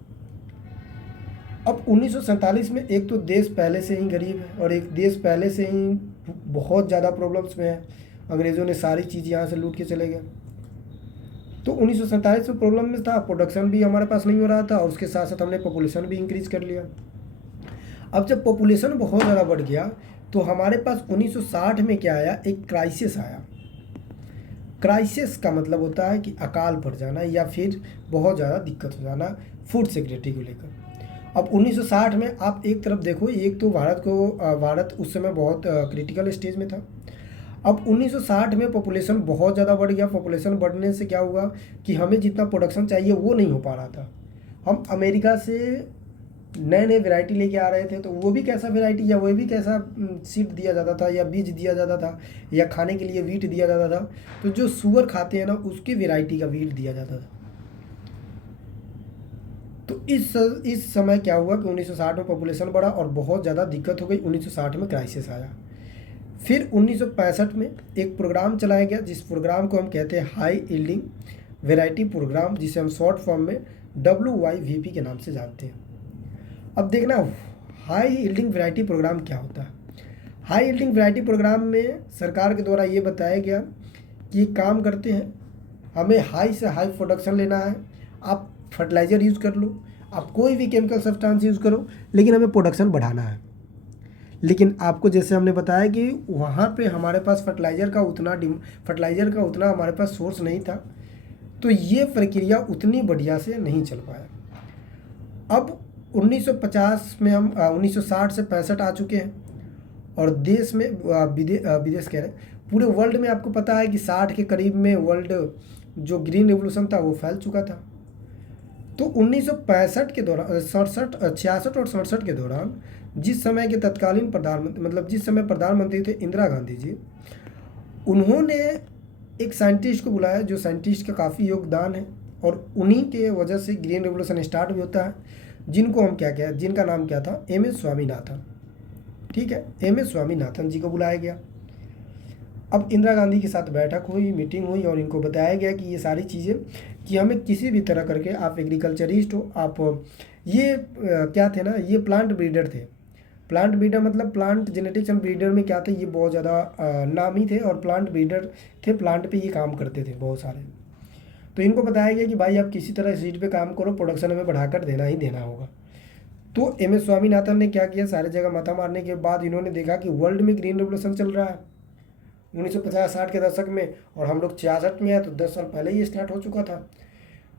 अब 1947 में एक तो देश पहले से ही गरीब है, और एक देश पहले से ही बहुत ज़्यादा प्रॉब्लम्स में है। अंग्रेज़ों ने सारी चीज़ यहाँ से लूट के चले गए। तो 1947 में प्रॉब्लम में था, प्रोडक्शन भी हमारे पास नहीं हो रहा था और उसके साथ साथ हमने पॉपुलेशन भी इंक्रीज कर लिया। अब जब पॉपुलेशन बहुत ज़्यादा बढ़ गया तो हमारे पास 1960 में क्या आया, एक क्राइसिस आया। क्राइसिस का मतलब होता है कि अकाल पड़ जाना या फिर बहुत ज़्यादा दिक्कत हो जाना फूड सिक्योरिटी को लेकर। अब 1960 में आप एक तरफ देखो, एक तो भारत उस समय बहुत क्रिटिकल स्टेज में था। अब 1960 में पॉपुलेशन बहुत ज़्यादा बढ़ गया। पॉपुलेशन बढ़ने से क्या हुआ कि हमें जितना प्रोडक्शन चाहिए वो नहीं हो पा रहा था। हम अमेरिका से नए नए वैरायटी लेके आ रहे थे, तो वो भी कैसा वैरायटी या वो भी कैसा सीड दिया जाता था या बीज दिया जाता था या खाने के लिए वीट दिया जाता था, तो जो सुअर खाते हैं ना उसकी वैरायटी का वीट दिया जाता था। तो इस समय क्या हुआ कि 1960 में पॉपुलेशन बढ़ा और बहुत ज़्यादा दिक्कत हो गई। 1960 में क्राइसिस आया। फिर 1965 में एक प्रोग्राम चलाया गया, जिस प्रोग्राम को हम कहते हैं हाई यील्डिंग वैरायटी प्रोग्राम, जिसे हम शॉर्ट फॉर्म में WYVP के नाम से जानते हैं। अब देखना, हाई यील्डिंग वैरायटी प्रोग्राम क्या होता है। हाई यील्डिंग वैरायटी प्रोग्राम में सरकार के द्वारा ये बताया गया कि काम करते हैं, हमें हाई से हाई प्रोडक्शन लेना है। आप फर्टिलाइज़र यूज़ कर लो, आप कोई भी केमिकल सब्सटेंस यूज़ करो, लेकिन हमें प्रोडक्शन बढ़ाना है। लेकिन आपको जैसे हमने बताया कि वहाँ पे हमारे पास फर्टिलाइज़र का उतना हमारे पास सोर्स नहीं था, तो ये प्रक्रिया उतनी बढ़िया से नहीं चल पाया। अब 1950 में हम 1960 से 65 आ चुके हैं और देश में विदेश कह रहे हैं, पूरे वर्ल्ड में आपको पता है कि 60 के करीब में वर्ल्ड जो ग्रीन रिवोल्यूशन था वो फैल चुका था। तो 1965 के दौरान 66 और 67 के दौरान जिस समय के तत्कालीन प्रधानमंत्री, मतलब जिस समय प्रधानमंत्री थे इंदिरा गांधी जी, उन्होंने एक साइंटिस्ट को बुलाया, जो साइंटिस्ट का काफ़ी योगदान है और उन्हीं के वजह से ग्रीन रेवोल्यूशन स्टार्ट भी होता है, जिनका नाम क्या था, MS स्वामीनाथन। ठीक है, MS स्वामीनाथन जी को बुलाया गया। अब इंदिरा गांधी के साथ बैठक हुई, मीटिंग हुई और इनको बताया गया कि ये सारी चीज़ें कि हमें किसी भी तरह करके, आप एग्रीकल्चरिस्ट हो, आप ये क्या थे ना, ये प्लांट ब्रीडर थे। प्लांट ब्रीडर मतलब प्लांट जेनेटिक्स एंड ब्रीडर में क्या थे, ये बहुत ज़्यादा नामी थे और प्लांट ब्रीडर थे, प्लांट पे ये काम करते थे बहुत सारे। तो इनको बताया गया कि भाई आप किसी तरह सीड पे काम करो, प्रोडक्शन हमें बढ़ाकर देना ही देना होगा। तो MS स्वामीनाथन ने क्या किया, सारी जगह माथा मारने के बाद इन्होंने देखा कि वर्ल्ड में ग्रीन रेवोल्यूशन चल रहा है 1950-60 के दशक में, और हम लोग 66 में है, तो 10 साल पहले ही स्टार्ट हो चुका था।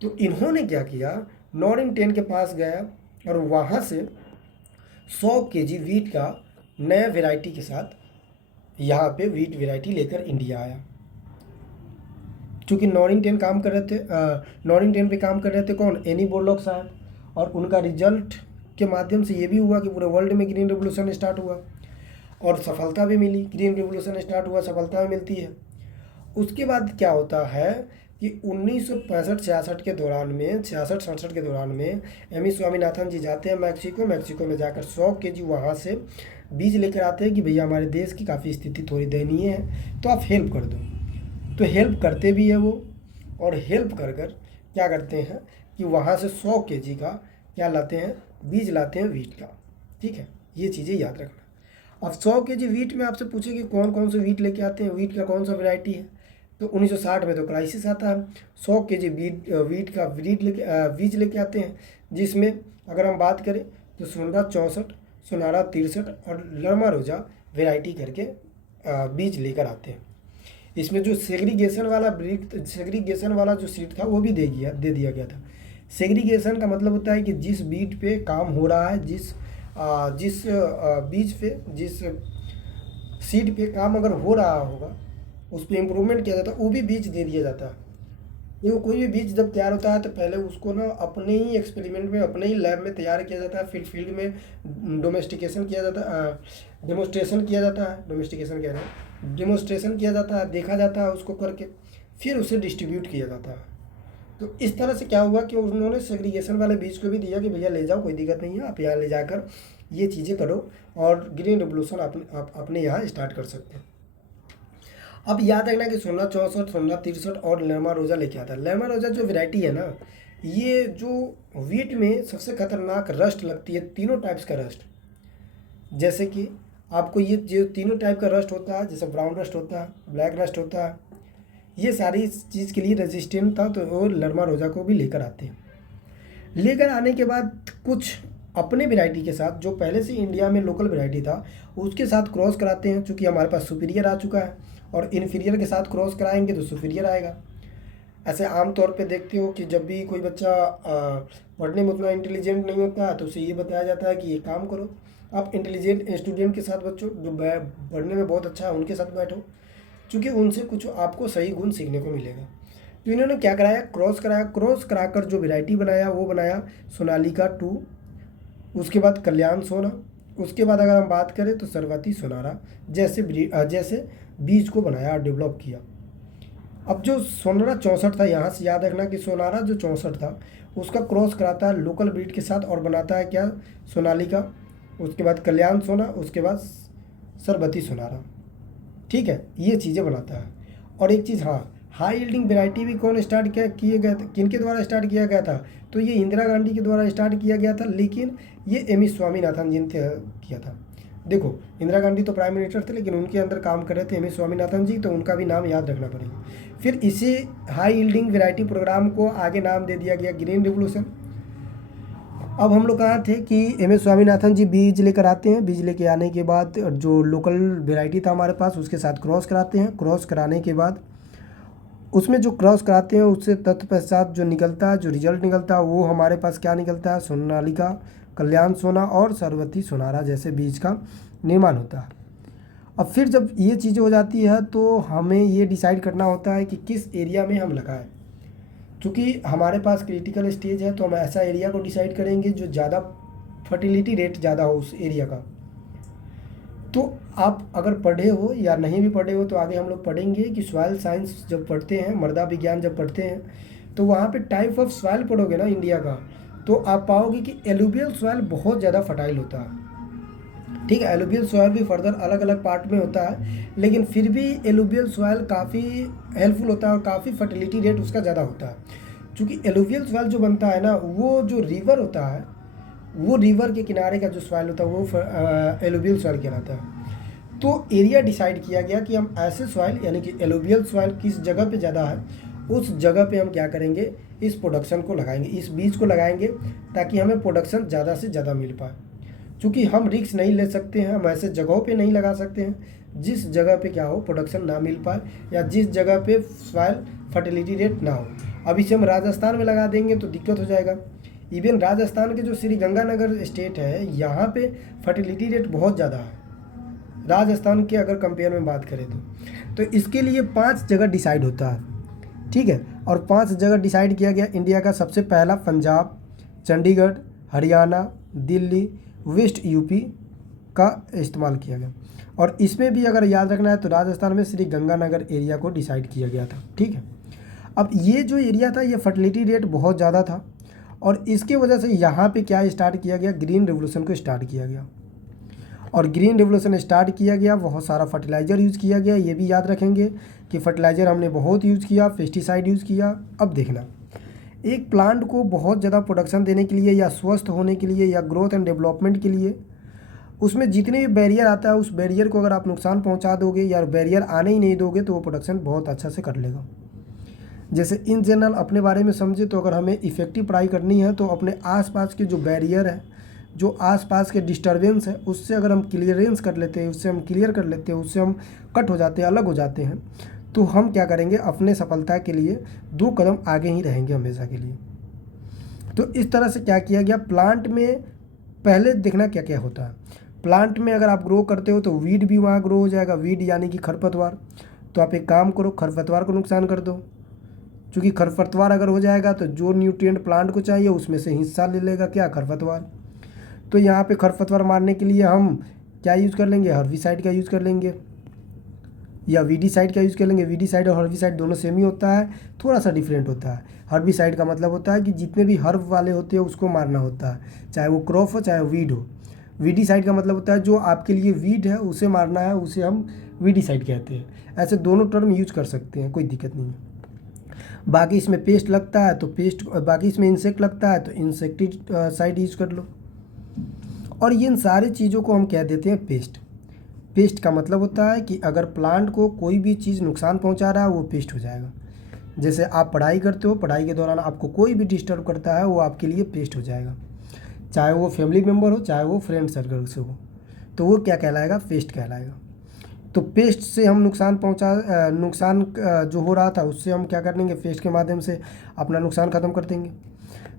तो इन्होंने क्या किया, नॉरिन 10 के पास गया और वहाँ से 100 kg वीट का नया वैरायटी के साथ यहाँ पे वीट वैरायटी लेकर इंडिया आया। चूँकि नॉरिन 10 काम कर रहे थे, नॉरिन 10 पे काम कर रहे थे कौन, एनी बोरलॉग साहब, और उनका रिजल्ट के माध्यम से ये भी हुआ कि पूरे वर्ल्ड में ग्रीन रेवोल्यूशन स्टार्ट हुआ और सफलता भी मिली। ग्रीन रेवोल्यूशन स्टार्ट हुआ, सफलता भी मिलती है। उसके बाद क्या होता है कि 1965-66 के दौरान में, 66-67 के दौरान में MS स्वामीनाथन जी जाते हैं मैक्सिको में जाकर 100 kg वहाँ से बीज लेकर आते हैं कि भैया हमारे देश की काफ़ी स्थिति थोड़ी दयनीय है, तो आप हेल्प कर दो। तो हेल्प करते भी है वो, और हेल्प कर कर क्या करते हैं कि वहाँ से 100 kg का क्या लाते हैं, बीज लाते हैं वीट का। ठीक है, ये चीज़ें याद रखना। अब 100 kg वीट में आपसे पूछे कि कौन कौन से वीट लेके आते हैं, वीट का कौन सा वैरायटी है, तो 1960 में तो क्राइसिस आता है। 100 kg वीट का बीज लेके आते हैं, जिसमें अगर हम बात करें तो सुनहरा 64, सुनहरा 63 और लरमा रोजा वैरायटी करके बीज लेकर आते हैं। इसमें जो सेग्रीगेशन वाला जो सीड था वो भी दे दिया गया था। सेग्रीगेशन का मतलब होता है कि जिस बीट पे काम हो रहा है, जिस बीज पे, जिस सीड पे काम अगर हो रहा होगा उस पर इम्प्रूवमेंट किया जाता है, वो भी बीज दे दिया जाता है। देखो, कोई भी बीज जब तैयार होता है तो पहले उसको ना अपने ही एक्सपेरिमेंट में, अपने ही लैब में तैयार किया जाता है, फिर फील्ड में डेमोस्ट्रेशन किया जाता है, डेमोस्ट्रेशन किया जाता है, देखा जाता है उसको करके, फिर उसे डिस्ट्रीब्यूट किया जाता है। तो इस तरह से क्या हुआ कि उन्होंने सेग्रीगेशन वाले बीज को भी दिया कि भैया ले जाओ, कोई दिक्कत नहीं है, आप यहाँ ले जाकर ये चीज़ें करो और ग्रीन रेवोल्यूशन अपने यहाँ स्टार्ट कर सकते हैं। अब याद रखना कि 1664, 1663 और लरमा रोजा लेके आता है। लरमा रोजा जो वैरायटी है ना, ये जो वीट में सबसे खतरनाक रस्ट लगती है, तीनों टाइप्स का रस्ट, जैसे कि आपको ये जो तीनों टाइप का रस्ट होता है, जैसे ब्राउन रस्ट होता है, ब्लैक रस्ट होता है, ये सारी चीज़ के लिए रेजिस्टेंट था, तो वो लरमा रोजा को भी लेकर आते हैं। लेकर आने के बाद कुछ अपने वैरायटी के साथ, जो पहले से इंडिया में लोकल वैरायटी था, उसके साथ क्रॉस कराते हैं। चूँकि हमारे पास सुपीरियर आ चुका है और इन्फीरियर के साथ क्रॉस कराएंगे तो सुपीरियर आएगा। ऐसे आम तौर पे देखते हो कि जब भी कोई बच्चा पढ़ने में उतना इंटेलिजेंट नहीं होता है तो उसे ये बताया जाता है कि ये काम करो, आप इंटेलिजेंट स्टूडेंट के साथ बच्चों जो पढ़ने में बहुत अच्छा है उनके साथ बैठो, क्योंकि उनसे कुछ आपको सही गुण सीखने को मिलेगा। तो इन्होंने क्या कराया, क्रॉस कराया। क्रॉस कराकर जो वैरायटी बनाया वो बनाया सोनालिका 2, उसके बाद कल्याण सोना, उसके बाद अगर हम बात करें तो सरवती सोनारा जैसे बीज को बनाया और डेवलप किया। अब जो सोनारा 64 था, यहाँ से याद रखना कि सोनारा जो 64 था उसका क्रॉस कराता है लोकल ब्रीड के साथ और बनाता है क्या, सोनालिका, उसके बाद कल्याण सोना, उसके बाद सरबती सोनारा। ठीक है, ये चीज़ें बनाता है। और एक चीज़, हाँ, हाई यील्डिंग वैरायटी भी कौन स्टार्ट किए गए थे, किन के द्वारा स्टार्ट किया गया था, तो ये इंदिरा गांधी के द्वारा स्टार्ट किया गया था, लेकिन ये एम एस स्वामीनाथन जी ने किया था। देखो, इंदिरा गांधी तो प्राइम मिनिस्टर थे, लेकिन उनके अंदर काम कर रहे थे एम एस स्वामीनाथन जी, तो उनका भी नाम याद रखना पड़ेगा। फिर इसी हाई यील्डिंग वैरायटी प्रोग्राम को आगे नाम दे दिया गया ग्रीन रिवोल्यूशन। अब हम लोग कहाँ थे कि एम एस स्वामीनाथन जी बीज लेकर आते हैं, बीज लेके आने के बाद जो लोकल वैरायटी था हमारे पास उसके साथ क्रॉस कराते हैं। क्रॉस कराने के बाद उसमें जो क्रॉस कराते हैं उससे तत्पश्चात जो निकलता है, जो रिजल्ट निकलता है वो हमारे पास क्या निकलता है, सोनालिका, कल्याण सोना और सरवती सोनारा जैसे बीज का निर्माण होता है। अब फिर जब ये चीज़ें हो जाती है तो हमें ये डिसाइड करना होता है कि किस एरिया में हम लगाएं। क्योंकि हमारे पास क्रिटिकल स्टेज है तो हम ऐसा एरिया को डिसाइड करेंगे जो ज़्यादा फर्टिलिटी रेट ज़्यादा हो उस एरिया का। तो आप अगर पढ़े हो या नहीं भी पढ़े हो तो आगे हम लोग पढ़ेंगे कि सॉइल साइंस जब पढ़ते हैं, मृदा विज्ञान जब पढ़ते हैं, तो वहाँ पे टाइप ऑफ सॉइल पढ़ोगे ना इंडिया का, तो आप पाओगे कि एलुवियल सॉइल बहुत ज़्यादा फर्टाइल होता है। ठीक है, एलुवियल सॉइल भी फर्दर अलग अलग पार्ट में होता है, लेकिन फिर भी एलुवियल सॉइल काफ़ी हेल्पफुल होता है और काफ़ी फर्टिलिटी रेट उसका ज़्यादा होता है। क्योंकि एलुवियल सॉइल जो बनता है ना, वो जो रिवर होता है, वो रिवर के किनारे का जो सॉइल होता है वो एलुवियल सॉइल कहलाता है। तो एरिया डिसाइड किया गया कि हम ऐसे सॉइल यानी कि एलुवियल सॉइल किस जगह पे ज़्यादा है, उस जगह पे हम क्या करेंगे, इस प्रोडक्शन को लगाएंगे, इस बीज को लगाएंगे, ताकि हमें प्रोडक्शन ज़्यादा से ज़्यादा मिल पाए। क्योंकि हम रिस्क नहीं ले सकते हैं, हम ऐसे जगहों पे नहीं लगा सकते हैं जिस जगह पे क्या हो, प्रोडक्शन ना मिल पाए, या जिस जगह पे सॉइल फर्टिलिटी रेट ना हो। अब इसे हम राजस्थान में लगा देंगे तो दिक्कत हो जाएगा। इवन राजस्थान के जो श्री गंगानगर स्टेट है, यहाँ पे फर्टिलिटी रेट बहुत ज़्यादा है राजस्थान के अगर कंपेयर में बात करें तो इसके लिए 5 जगह डिसाइड होता है। ठीक है, और 5 जगह डिसाइड किया गया इंडिया का। सबसे पहला पंजाब, चंडीगढ़, हरियाणा, दिल्ली, वेस्ट यूपी का इस्तेमाल किया गया। और इसमें भी अगर याद रखना है तो राजस्थान में श्री गंगानगर एरिया को डिसाइड किया गया था। ठीक है, अब ये जो एरिया था ये फर्टिलिटी रेट बहुत ज़्यादा था और इसके वजह से यहाँ पे क्या स्टार्ट किया गया, ग्रीन रिवोल्यूशन को स्टार्ट किया गया। और ग्रीन रिवोल्यूशन स्टार्ट किया गया, बहुत सारा फर्टिलाइज़र यूज़ किया गया। ये भी याद रखेंगे कि फर्टिलाइज़र हमने बहुत यूज़ किया, पेस्टिसाइड यूज़ किया। अब देखना, एक प्लांट को बहुत ज़्यादा प्रोडक्शन देने के लिए या स्वस्थ होने के लिए या ग्रोथ एंड डेवलपमेंट के लिए उसमें जितने भी बैरियर आता है, उस बैरियर को अगर आप नुकसान पहुंचा दोगे या बैरियर आने ही नहीं दोगे तो वो प्रोडक्शन बहुत अच्छा से कर लेगा। जैसे इन जनरल अपने बारे में समझे तो अगर हमें इफ़ेक्टिव पढ़ाई करनी है तो अपने आसपास के जो बैरियर है, जो आसपास के डिस्टर्बेंस है, उससे अगर हम क्लियरेंस कर लेते हैं, उससे हम क्लियर कर लेते हैं, उससे हम कट हो जाते हैं, अलग हो जाते हैं, तो हम क्या करेंगे, अपने सफलता के लिए 2 कदम आगे ही रहेंगे हमेशा के लिए। तो इस तरह से क्या किया गया, प्लांट में पहले देखना क्या क्या होता है। प्लांट में अगर आप ग्रो करते हो तो वीड भी वहाँ ग्रो हो जाएगा, वीड यानी कि खरपतवार। तो आप एक काम करो, खरपतवार को नुकसान कर दो, क्योंकि खरपतवार अगर हो जाएगा तो जो न्यूट्रिएंट प्लांट को चाहिए उसमें से हिस्सा ले लेगा क्या, खरपतवार। तो यहाँ पे खरपतवार मारने के लिए हम क्या यूज़ कर लेंगे, हर्बिसाइड का यूज़ कर लेंगे या वीडीसाइड का यूज़ कर लेंगे। वीडीसाइड और हर्बिसाइड दोनों सेम ही होता है, थोड़ा सा डिफरेंट होता है। हर्बिसाइड का मतलब होता है कि जितने भी हर्ब वाले होते हैं उसको मारना होता है, चाहे वो क्रॉप हो चाहे वीड हो। वीडीसाइड का मतलब होता है जो आपके लिए वीड है उसे मारना है, उसे हम वीडीसाइड कहते हैं। ऐसे दोनों टर्म यूज कर सकते हैं, कोई दिक्कत नहीं है। बाकी इसमें पेस्ट लगता है तो पेस्ट, बाकी इसमें इंसेक्ट लगता है तो इंसेक्टिसाइड यूज कर लो। और इन सारी चीज़ों को हम कह देते हैं पेस्ट। पेस्ट का मतलब होता है कि अगर प्लांट को कोई भी चीज़ नुकसान पहुंचा रहा है वो पेस्ट हो जाएगा। जैसे आप पढ़ाई करते हो, पढ़ाई के दौरान आपको कोई भी डिस्टर्ब करता है वो आपके लिए पेस्ट हो जाएगा, चाहे वो फैमिली मेम्बर हो चाहे वो फ्रेंड सर्कल से हो, तो वो क्या कहलाएगा, पेस्ट कहलाएगा। तो पेस्ट से हम नुकसान जो हो रहा था उससे हम क्या कर देंगे, पेस्ट के माध्यम से अपना नुकसान ख़त्म कर देंगे।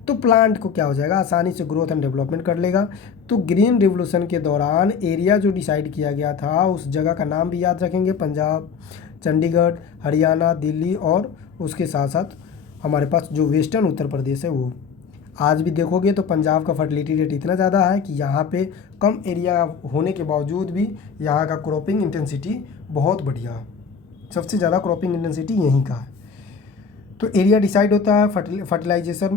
तो प्लांट को क्या हो जाएगा, आसानी से ग्रोथ एंड डेवलपमेंट कर लेगा। तो ग्रीन रिवोल्यूशन के दौरान एरिया जो डिसाइड किया गया था उस जगह का नाम भी याद रखेंगे, पंजाब, चंडीगढ़, हरियाणा, दिल्ली और उसके साथ साथ हमारे पास जो वेस्टर्न उत्तर प्रदेश है वो। आज भी देखोगे तो पंजाब का फर्टिलिटी रेट इतना ज़्यादा है कि यहाँ पे कम एरिया होने के बावजूद भी यहाँ का क्रॉपिंग इंटेंसिटी बहुत बढ़िया है, सबसे ज़्यादा क्रॉपिंग इंटेंसिटी यहीं का है। तो एरिया डिसाइड होता है, फर्टिलाइज़र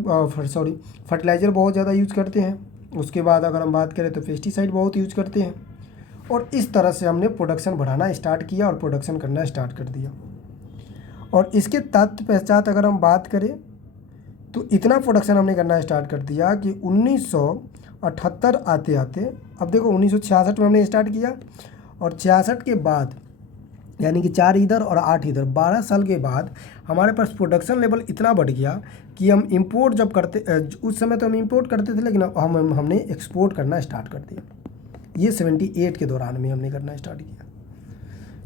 बहुत ज़्यादा यूज करते हैं। उसके बाद अगर हम बात करें तो पेस्टिसाइड बहुत यूज करते हैं। और इस तरह से हमने प्रोडक्शन बढ़ाना स्टार्ट किया और प्रोडक्शन करना स्टार्ट कर दिया। और इसके तत्पश्चात अगर हम बात करें तो इतना प्रोडक्शन हमने करना स्टार्ट कर दिया कि 1978 आते आते, अब देखो 1966 में हमने स्टार्ट किया और 66 के बाद यानी कि 4 इधर और 8 इधर, 12 साल के बाद हमारे पास प्रोडक्शन लेवल इतना बढ़ गया कि हम इंपोर्ट जब करते, उस समय तो हम इंपोर्ट करते थे लेकिन अब हमने एक्सपोर्ट करना स्टार्ट कर दिया। ये 78 के दौरान में हमने करना स्टार्ट किया।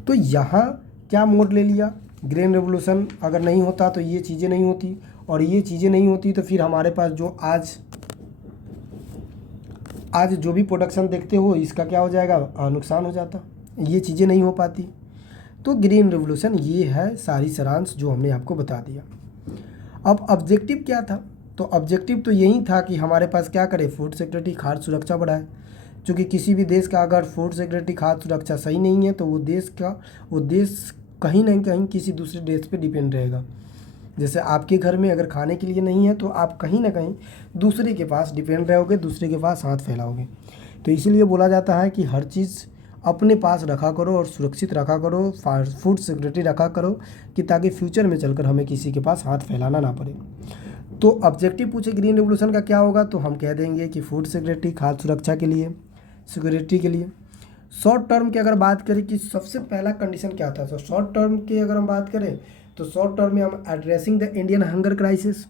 तो यहाँ क्या मोड़ ले लिया, ग्रीन रेवोल्यूशन अगर नहीं होता तो ये चीज़ें नहीं होती, और ये चीज़ें नहीं होती तो फिर हमारे पास जो आज जो भी प्रोडक्शन देखते हो इसका क्या हो जाएगा, नुकसान हो जाता, ये चीज़ें नहीं हो पाती। तो ग्रीन रेवोल्यूशन ये है सारी सारांश जो हमने आपको बता दिया। अब ऑब्जेक्टिव क्या था, तो ऑब्जेक्टिव तो यही था कि हमारे पास क्या करे, फूड सिक्योरिटी, खाद्य सुरक्षा बढ़ाए। क्योंकि किसी भी देश का अगर फूड सिक्योरिटी, खाद्य सुरक्षा सही नहीं है तो वो देश कहीं ना कहीं किसी दूसरे देश पे डिपेंड रहेगा। जैसे आपके घर में अगर खाने के लिए नहीं है तो आप कहीं ना कहीं दूसरे के पास डिपेंड रहोगे, दूसरे के पास हाथ फैलाओगे। तो इसीलिए बोला जाता है कि हर चीज़ अपने पास रखा करो और सुरक्षित रखा करो, फूड सिक्योरिटी रखा करो कि ताकि फ्यूचर में चलकर हमें किसी के पास हाथ फैलाना ना पड़े। तो ऑब्जेक्टिव पूछे ग्रीन रेवोल्यूशन का क्या होगा तो हम कह देंगे कि फूड सिक्योरिटी, खाद्य सुरक्षा के लिए, सिक्योरिटी के लिए। शॉर्ट टर्म की अगर बात करें कि सबसे पहला कंडीशन क्या था, तो शॉर्ट टर्म की अगर हम बात करें तो शॉर्ट टर्म में हम addressing the Indian hunger crisis,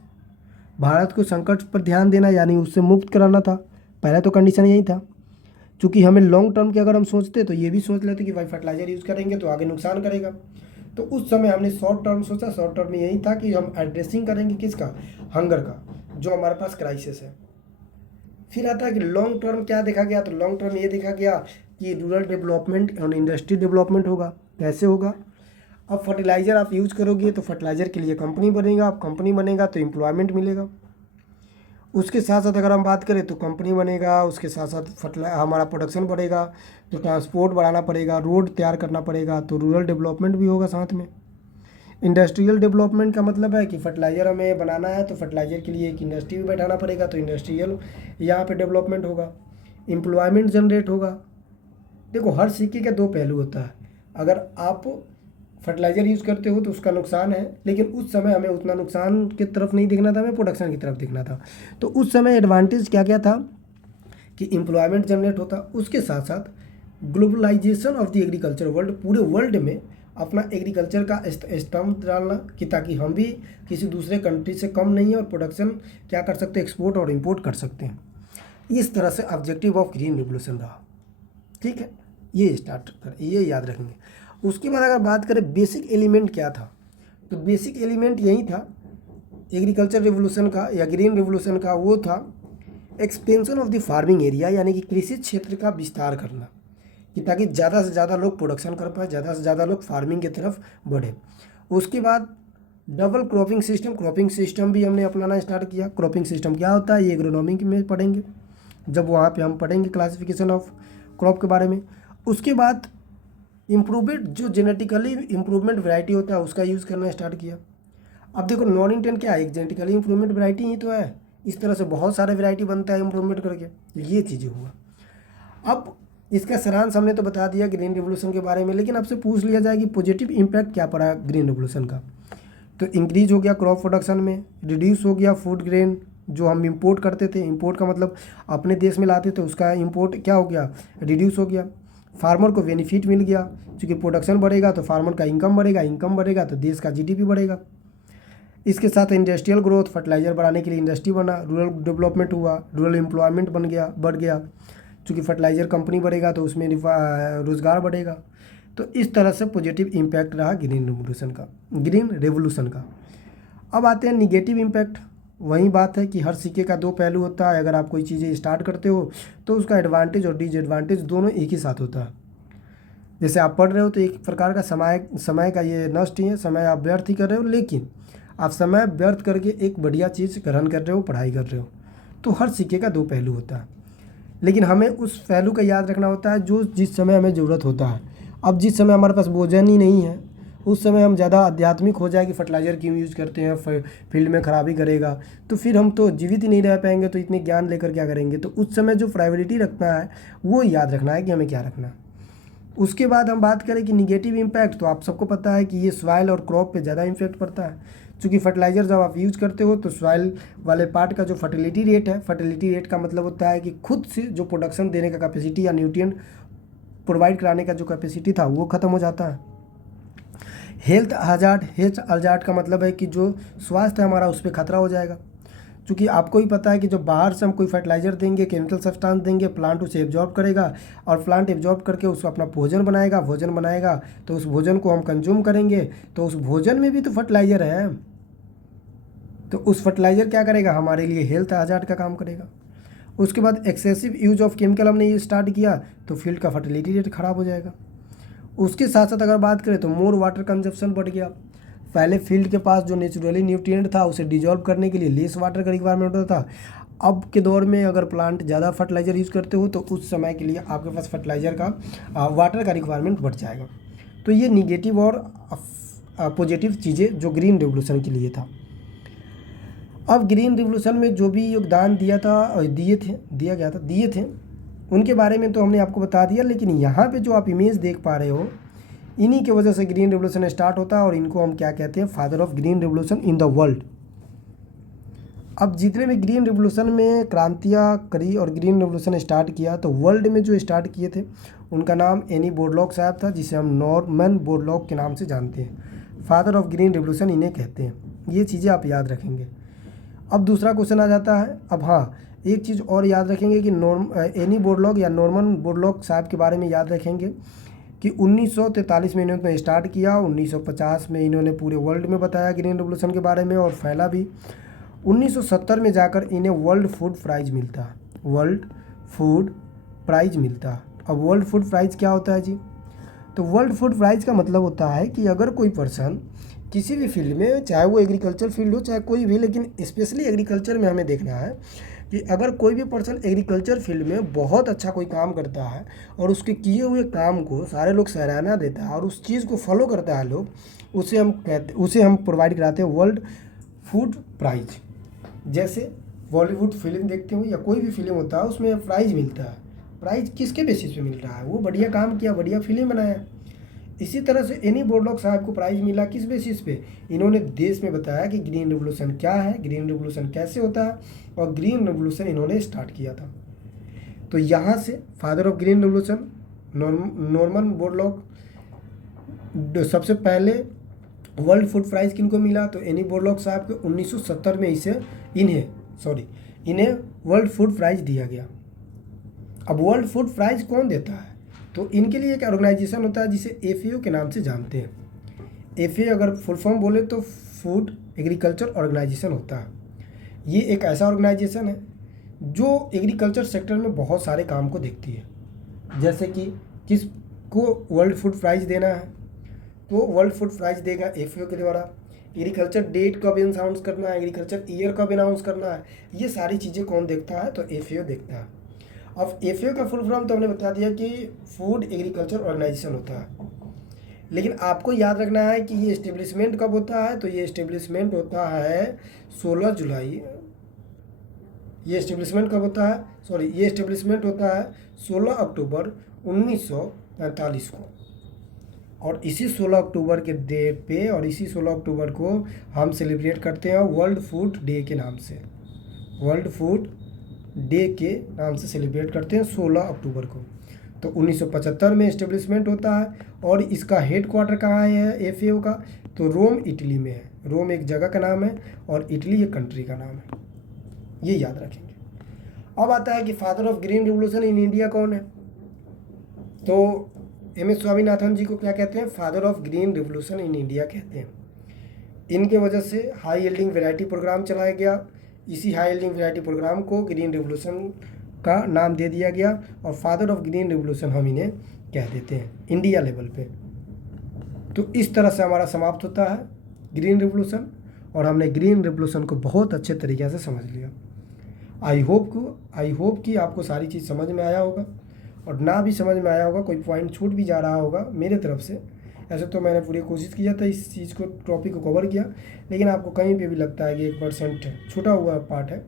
Bharat को संकट पर ध्यान देना यानी उससे मुक्त कराना था। पहला तो कंडीशन यही था। क्योंकि हमें लॉन्ग टर्म के अगर हम सोचते तो ये भी सोच लेते कि भाई फर्टिलाइजर यूज़ करेंगे तो आगे नुकसान करेगा, तो उस समय हमने शॉर्ट टर्म सोचा। शॉर्ट टर्म में यही था कि हम एड्रेसिंग करेंगे किसका, हंगर का, जो हमारे पास क्राइसिस है। फिर आता है कि लॉन्ग टर्म क्या देखा गया, तो लॉन्ग टर्म ये देखा गया कि रूरल डेवलपमेंट और इंडस्ट्री डेवलपमेंट होगा। कैसे होगा, अब फर्टिलाइज़र आप यूज़ करोगे तो फर्टिलाइज़र के लिए कंपनी बनेगा, अब कंपनी बनेगा तो एम्प्लॉयमेंट मिलेगा। उसके साथ साथ अगर हम बात करें तो कंपनी बनेगा, उसके साथ साथ हमारा प्रोडक्शन बढ़ेगा तो ट्रांसपोर्ट बढ़ाना पड़ेगा, रोड तैयार करना पड़ेगा, तो रूरल डेवलपमेंट भी होगा साथ में। इंडस्ट्रियल डेवलपमेंट का मतलब है कि फर्टिलाइज़र हमें बनाना है तो फर्टिलाइज़र के लिए एक इंडस्ट्री भी बैठाना पड़ेगा, तो इंडस्ट्रियल यहाँ पे डेवलपमेंट होगा। एम्प्लॉयमेंट जनरेट होगा। देखो हर सिक्के के दो पहलू होता है। अगर आप फर्टिलाइज़र यूज़ करते हो तो उसका नुकसान है, लेकिन उस समय हमें उतना नुकसान की तरफ नहीं देखना था, हमें प्रोडक्शन की तरफ देखना था। तो उस समय एडवांटेज क्या क्या था कि एम्प्लॉयमेंट जनरेट होता, उसके साथ साथ globalisation of the agriculture world, पूरे वर्ल्ड में अपना एग्रीकल्चर का स्टम्प डालना कि ताकि हम भी किसी दूसरे कंट्री से कम नहीं है और प्रोडक्शन क्या कर सकते हैं, एक्सपोर्ट और इम्पोर्ट कर सकते हैं। इस तरह से ऑब्जेक्टिव ऑफ ग्रीन रिवोल्यूशन रहा। ठीक है, ये याद रखेंगे। उसके बाद अगर बात करें बेसिक एलिमेंट क्या था, तो बेसिक एलिमेंट यही था एग्रीकल्चर रिवोल्यूशन का या ग्रीन रिवोल्यूशन का, वो था expansion of the farming area, यानी कि कृषि क्षेत्र का विस्तार करना कि ताकि ज़्यादा से ज़्यादा लोग प्रोडक्शन कर पाए, ज़्यादा से ज़्यादा लोग फार्मिंग की तरफ बढ़े। उसके बाद डबल क्रॉपिंग सिस्टम भी हमने अपनाना स्टार्ट किया। क्रॉपिंग सिस्टम क्या होता है ये एग्रोनॉमी में पढ़ेंगे, जब वहाँ पे हम पढ़ेंगे क्लासिफिकेशन ऑफ क्रॉप के बारे में। उसके बाद इम्प्रूवमेंट, जो जेनेटिकली इम्प्रूवमेंट वैरायटी होता है उसका यूज़ करना स्टार्ट किया। अब देखो नॉन इंटेंट क्या है, एक जेनेटिकली इम्प्रूवमेंट वैरायटी ही तो है। इस तरह से बहुत सारे वैरायटी बनता है इम्प्रूवमेंट करके, ये चीज़ें हुआ। अब इसका सारांश हमने तो बता दिया ग्रीन रिवोल्यूशन के बारे में, लेकिन आपसे पूछ लिया जाए कि पॉजिटिव इम्पैक्ट क्या पड़ा ग्रीन रिवोल्यूशन का, तो इंक्रीज हो गया क्रॉप प्रोडक्शन में, रिड्यूस हो गया फूड ग्रेन जो हम इंपोर्ट करते थे, इंपोर्ट का मतलब अपने देश में लाते थे, उसका इंपोर्ट क्या हो गया, रिड्यूस हो गया। फार्मर को बेनिफिट मिल गया, क्योंकि प्रोडक्शन बढ़ेगा तो फार्मर का इनकम बढ़ेगा, इनकम बढ़ेगा तो देश का जीडीपी बढ़ेगा। इसके साथ इंडस्ट्रियल ग्रोथ, फर्टिलाइजर बढ़ाने के लिए इंडस्ट्री बना, रूरल डेवलपमेंट हुआ, रूरल एम्प्लॉयमेंट बढ़ गया, क्योंकि फर्टिलाइजर कंपनी बढ़ेगा तो उसमें रोज़गार बढ़ेगा। तो इस तरह से पॉजिटिव इम्पैक्ट रहा ग्रीन रेवोल्यूशन का। अब आते हैं निगेटिव इम्पैक्ट। वही बात है कि हर सिक्के का दो पहलू होता है। अगर आप कोई चीज़ें स्टार्ट करते हो तो उसका एडवांटेज और डिसएडवांटेज दोनों एक ही साथ होता है। जैसे आप पढ़ रहे हो तो एक प्रकार का समय का ये नष्ट ही है, समय आप व्यर्थ ही कर रहे हो, लेकिन आप समय व्यर्थ करके एक बढ़िया चीज़ ग्रहण कर रहे हो, पढ़ाई कर रहे हो। तो हर सिक्के का दो पहलू होता है, लेकिन हमें उस पहलू का याद रखना होता है जो जिस समय हमें ज़रूरत होता है। अब जिस समय हमारे पास भोजन ही नहीं है, उस समय हम ज़्यादा आध्यात्मिक हो जाए कि फर्टिलाइज़र क्यों यूज़ करते हैं, फील्ड में खराबी करेगा, तो फिर हम तो जीवित ही नहीं रह पाएंगे, तो इतने ज्ञान लेकर क्या करेंगे। तो उस समय जो प्रायोरिटी रखना है वो याद रखना है कि हमें क्या रखना है। उसके बाद हम बात करें कि निगेटिव इम्पैक्ट, तो आप सबको पता है कि ये सॉइल और क्रॉप पे ज़्यादा इम्पैक्ट पड़ता है। क्योंकि फर्टिलाइज़र जब आप यूज़ करते हो तो सॉइल वाले पार्ट का जो फर्टिलिटी रेट है, फर्टिलिटी रेट का मतलब होता है कि खुद से जो प्रोडक्शन देने का कैपेसिटी या न्यूट्रिएंट प्रोवाइड कराने का जो कैपेसिटी था वो ख़त्म हो जाता है। हेल्थ हजार्ड का मतलब है कि जो स्वास्थ्य है हमारा उस पर खतरा हो जाएगा। क्योंकि आपको ही पता है कि जो बाहर से हम कोई फर्टिलाइज़र देंगे, केमिकल सब्सटेंस देंगे, प्लांट उसे एब्जॉर्ब करेगा और प्लांट एब्जॉर्ब करके उसको अपना भोजन बनाएगा तो उस भोजन को हम कंज्यूम करेंगे, तो उस भोजन में भी तो फर्टिलाइज़र है। तो उस फर्टिलाइज़र क्या करेगा, हमारे लिए हेल्थ हजार्ड का काम करेगा। उसके बाद एक्सेसिव यूज ऑफ केमिकल हमने ये स्टार्ट किया तो फील्ड का फर्टिलिटी रेट ख़राब हो जाएगा। उसके साथ साथ अगर बात करें तो मोर वाटर कंजप्शन बढ़ गया। पहले फील्ड के पास जो नेचुरली न्यूट्रिएंट था उसे डिजॉल्व करने के लिए लेस वाटर का रिक्वायरमेंट होता था। अब के दौर में अगर प्लांट ज़्यादा फर्टिलाइज़र यूज़ करते हो तो उस समय के लिए आपके पास फर्टिलाइज़र का वाटर का रिक्वायरमेंट बढ़ जाएगा। तो ये निगेटिव और पॉजिटिव चीज़ें जो ग्रीन रेवोल्यूशन के लिए था। अब ग्रीन रिवोल्यूशन में जो भी योगदान दिए थे उनके बारे में तो हमने आपको बता दिया, लेकिन यहाँ पे जो आप इमेज देख पा रहे हो इन्हीं की वजह से ग्रीन रिवोल्यूशन स्टार्ट होता है और इनको हम क्या कहते हैं, father of green revolution in the world. अब जितने भी ग्रीन रिवोल्यूशन में क्रांतियाँ करी और ग्रीन रिवोल्यूशन स्टार्ट किया तो वर्ल्ड में जो स्टार्ट किए थे उनका नाम एनी बोरलॉग साहब था, जिसे हम नॉर्मन बोरलॉग के नाम से जानते हैं। फादर ऑफ ग्रीन रिवोल्यूशन इन्हें कहते हैं। ये चीज़ें आप याद रखेंगे। अब दूसरा क्वेश्चन आ जाता है। अब हाँ, एक चीज़ और याद रखेंगे कि एनी बोरलॉग या नॉर्मन बोरलॉग साहब के बारे में याद रखेंगे कि 1943 में इन्होंने स्टार्ट किया। 1950 में इन्होंने पूरे वर्ल्ड में बताया ग्रीन रेवोल्यूशन के बारे में और फैला भी। 1970 में जाकर इन्हें वर्ल्ड फूड प्राइज़ मिलता। अब वर्ल्ड फूड प्राइज़ क्या होता है जी? तो वर्ल्ड फूड प्राइज़ का मतलब होता है कि अगर कोई पर्सन किसी भी फील्ड में, चाहे वो एग्रीकल्चर फील्ड हो चाहे कोई भी, लेकिन स्पेशली एग्रीकल्चर में हमें देखना है कि अगर कोई भी पर्सन एग्रीकल्चर फील्ड में बहुत अच्छा कोई काम करता है और उसके किए हुए काम को सारे लोग सराहना देता है और उस चीज़ को फॉलो करता है लोग, उसे हम प्रोवाइड कराते हैं वर्ल्ड फूड प्राइज़। जैसे बॉलीवुड फिल्म देखते हो या कोई भी फिल्म होता है उसमें प्राइज़ मिलता है। प्राइज़ किसके बेसिस पे मिल रहा है? वो बढ़िया काम किया, बढ़िया फिल्म बनाया। इसी तरह से एनी बोरलॉग साहब को प्राइज़ मिला किस बेसिस पे? इन्होंने देश में बताया कि ग्रीन रेवोल्यूशन क्या है, ग्रीन रेवोल्यूशन कैसे होता है, और ग्रीन रेवोल्यूशन इन्होंने स्टार्ट किया था। तो यहाँ से father of green revolution Norman Borlaug. सबसे पहले वर्ल्ड फूड प्राइज़ किनको मिला? तो एनी बोरलॉग साहब को 1970 में इन्हें वर्ल्ड फूड प्राइज़ दिया गया। अब वर्ल्ड फूड प्राइज़ कौन देता है? तो इनके लिए एक ऑर्गेनाइजेशन होता है जिसे FAO के नाम से जानते हैं। FAO अगर फुल फॉर्म बोले तो फूड एग्रीकल्चर ऑर्गेनाइजेशन होता है। ये एक ऐसा ऑर्गेनाइजेशन है जो एग्रीकल्चर सेक्टर में बहुत सारे काम को देखती है। जैसे कि किसको वर्ल्ड फूड प्राइज़ देना है, तो वर्ल्ड फूड प्राइज़ देगा FAO के द्वारा। एग्रीकल्चर डेट कब अनाउंस करना है, एग्रीकल्चर ईयर कब अनाउंस करना है, ये सारी चीज़ें कौन देखता है? तो FAO देखता है। अब FAO का फुल फॉर्म तो हमने बता दिया कि फूड एग्रीकल्चर ऑर्गेनाइजेशन होता है, लेकिन आपको याद रखना है कि ये इस्टेब्लिशमेंट कब होता है? तो ये इस्टेब्लिशमेंट होता है 16 जुलाई। ये इस्टेब्लिशमेंट होता है 16 अक्टूबर 1945 को। और इसी 16 अक्टूबर के डेट पे और इसी 16 अक्टूबर को हम सेलिब्रेट करते हैं वर्ल्ड फूड डे के नाम से। वर्ल्ड फूड डे के नाम से सेलिब्रेट करते हैं 16 अक्टूबर को। तो 1975 में इस्टेब्लिशमेंट होता है। और इसका हेड क्वार्टर कहाँ है FAO का? तो रोम इटली में है। रोम एक जगह का नाम है और इटली एक कंट्री का नाम है, ये याद रखेंगे। अब आता है कि father of green revolution in India कौन है? तो MS स्वामीनाथन जी को क्या कहते हैं? Father of green revolution in India कहते हैं। इनके वजह से हाई यील्डिंग वैरायटी प्रोग्राम चलाया गया। इसी हाई यील्डिंग वैरायटी प्रोग्राम को ग्रीन रिवोल्यूशन का नाम दे दिया गया और फादर ऑफ ग्रीन रिवोल्यूशन हम इन्हें कह देते हैं इंडिया लेवल पे। तो इस तरह से हमारा समाप्त होता है ग्रीन रिवोल्यूशन, और हमने ग्रीन रिवोल्यूशन को बहुत अच्छे तरीके से समझ लिया। आई होप कि आपको सारी चीज़ समझ में आया होगा, और ना भी समझ में आया होगा, कोई पॉइंट छूट भी जा रहा होगा मेरे तरफ से। ऐसे तो मैंने पूरी कोशिश किया था इस चीज़ को, टॉपिक को कवर किया, लेकिन आपको कहीं पे भी लगता है कि 1% छूटा हुआ पार्ट है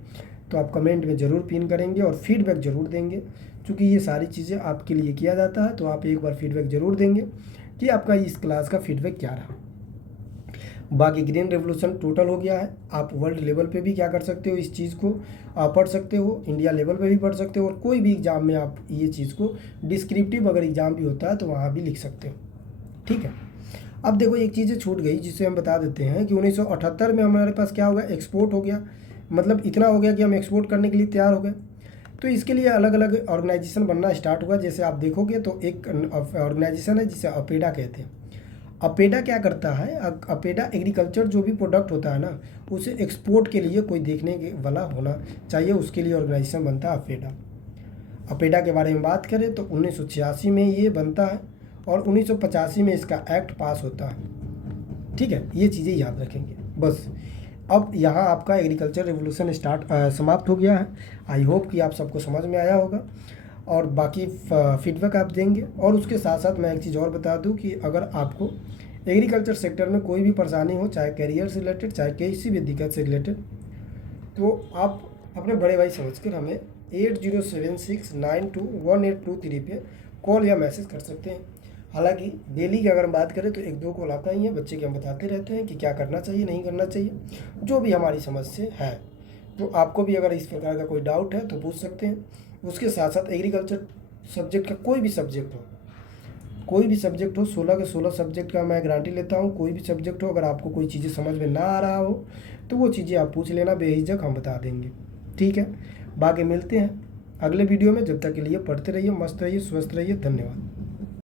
तो आप कमेंट में ज़रूर पिन करेंगे और फीडबैक ज़रूर देंगे। क्योंकि ये सारी चीज़ें आपके लिए किया जाता है, तो आप एक बार फीडबैक ज़रूर देंगे कि आपका इस क्लास का फीडबैक क्या रहा। बाकी ग्रीन रेवोल्यूशन टोटल हो गया है। आप वर्ल्ड लेवल पे भी क्या कर सकते हो, इस चीज़ को पढ़ सकते हो, इंडिया लेवल पे भी पढ़ सकते हो, और कोई भी एग्ज़ाम में आप ये चीज़ को डिस्क्रिप्टिव अगर एग्ज़ाम भी होता है तो वहाँ भी लिख सकते हो। ठीक है। अब देखो एक चीज़ें छूट गई जिसे हम बता देते हैं कि 1978 में हमारे पास क्या हो गया, एक्सपोर्ट हो गया। मतलब इतना हो गया कि हम एक्सपोर्ट करने के लिए तैयार हो गए। तो इसके लिए अलग अलग ऑर्गेनाइजेशन बनना स्टार्ट हुआ। जैसे आप देखोगे तो एक ऑर्गेनाइजेशन है जिसे अपेडा कहते हैं। अपेडा क्या करता है, अपेडा एग्रीकल्चर जो भी प्रोडक्ट होता है ना, उसे एक्सपोर्ट के लिए कोई देखने के वाला होना चाहिए, उसके लिए ऑर्गेनाइजेशन बनता है अपेडा। अपेडा के बारे में बात करें तो 1986 में ये बनता है और 1985 में इसका एक्ट पास होता है। ठीक है, ये चीज़ें याद रखेंगे बस। अब यहाँ आपका एग्रीकल्चर रिवोल्यूशन समाप्त हो गया है। आई होप कि आप सबको समझ में आया होगा और बाकी फीडबैक आप देंगे। और उसके साथ साथ मैं एक चीज़ और बता दूं कि अगर आपको एग्रीकल्चर सेक्टर में कोई भी परेशानी हो, चाहे करियर से रिलेटेड, चाहे किसी भी दिक्कत से रिलेटेड, तो आप अपने बड़े भाई समझकर हमें 8076921823 पे कॉल या मैसेज कर सकते हैं। हालांकि डेली की अगर हम बात करें तो 1-2 कॉल आता ही है, बच्चे के हम बताते रहते हैं कि क्या करना चाहिए नहीं करना चाहिए, जो भी हमारी समझ से है। तो आपको भी अगर इस प्रकार का कोई डाउट है तो पूछ सकते हैं। उसके साथ साथ एग्रीकल्चर सब्जेक्ट का कोई भी सब्जेक्ट हो, 16 के 16 सब्जेक्ट का मैं गारंटी लेता हूँ। कोई भी सब्जेक्ट हो, अगर आपको कोई चीज़ें समझ में ना आ रहा हो तो वो चीज़ें आप पूछ लेना, बेहिचक हम बता देंगे। ठीक है, बाकी मिलते हैं अगले वीडियो में। जब तक के लिए पढ़ते रहिए, मस्त रहिए, स्वस्थ रहिए। धन्यवाद।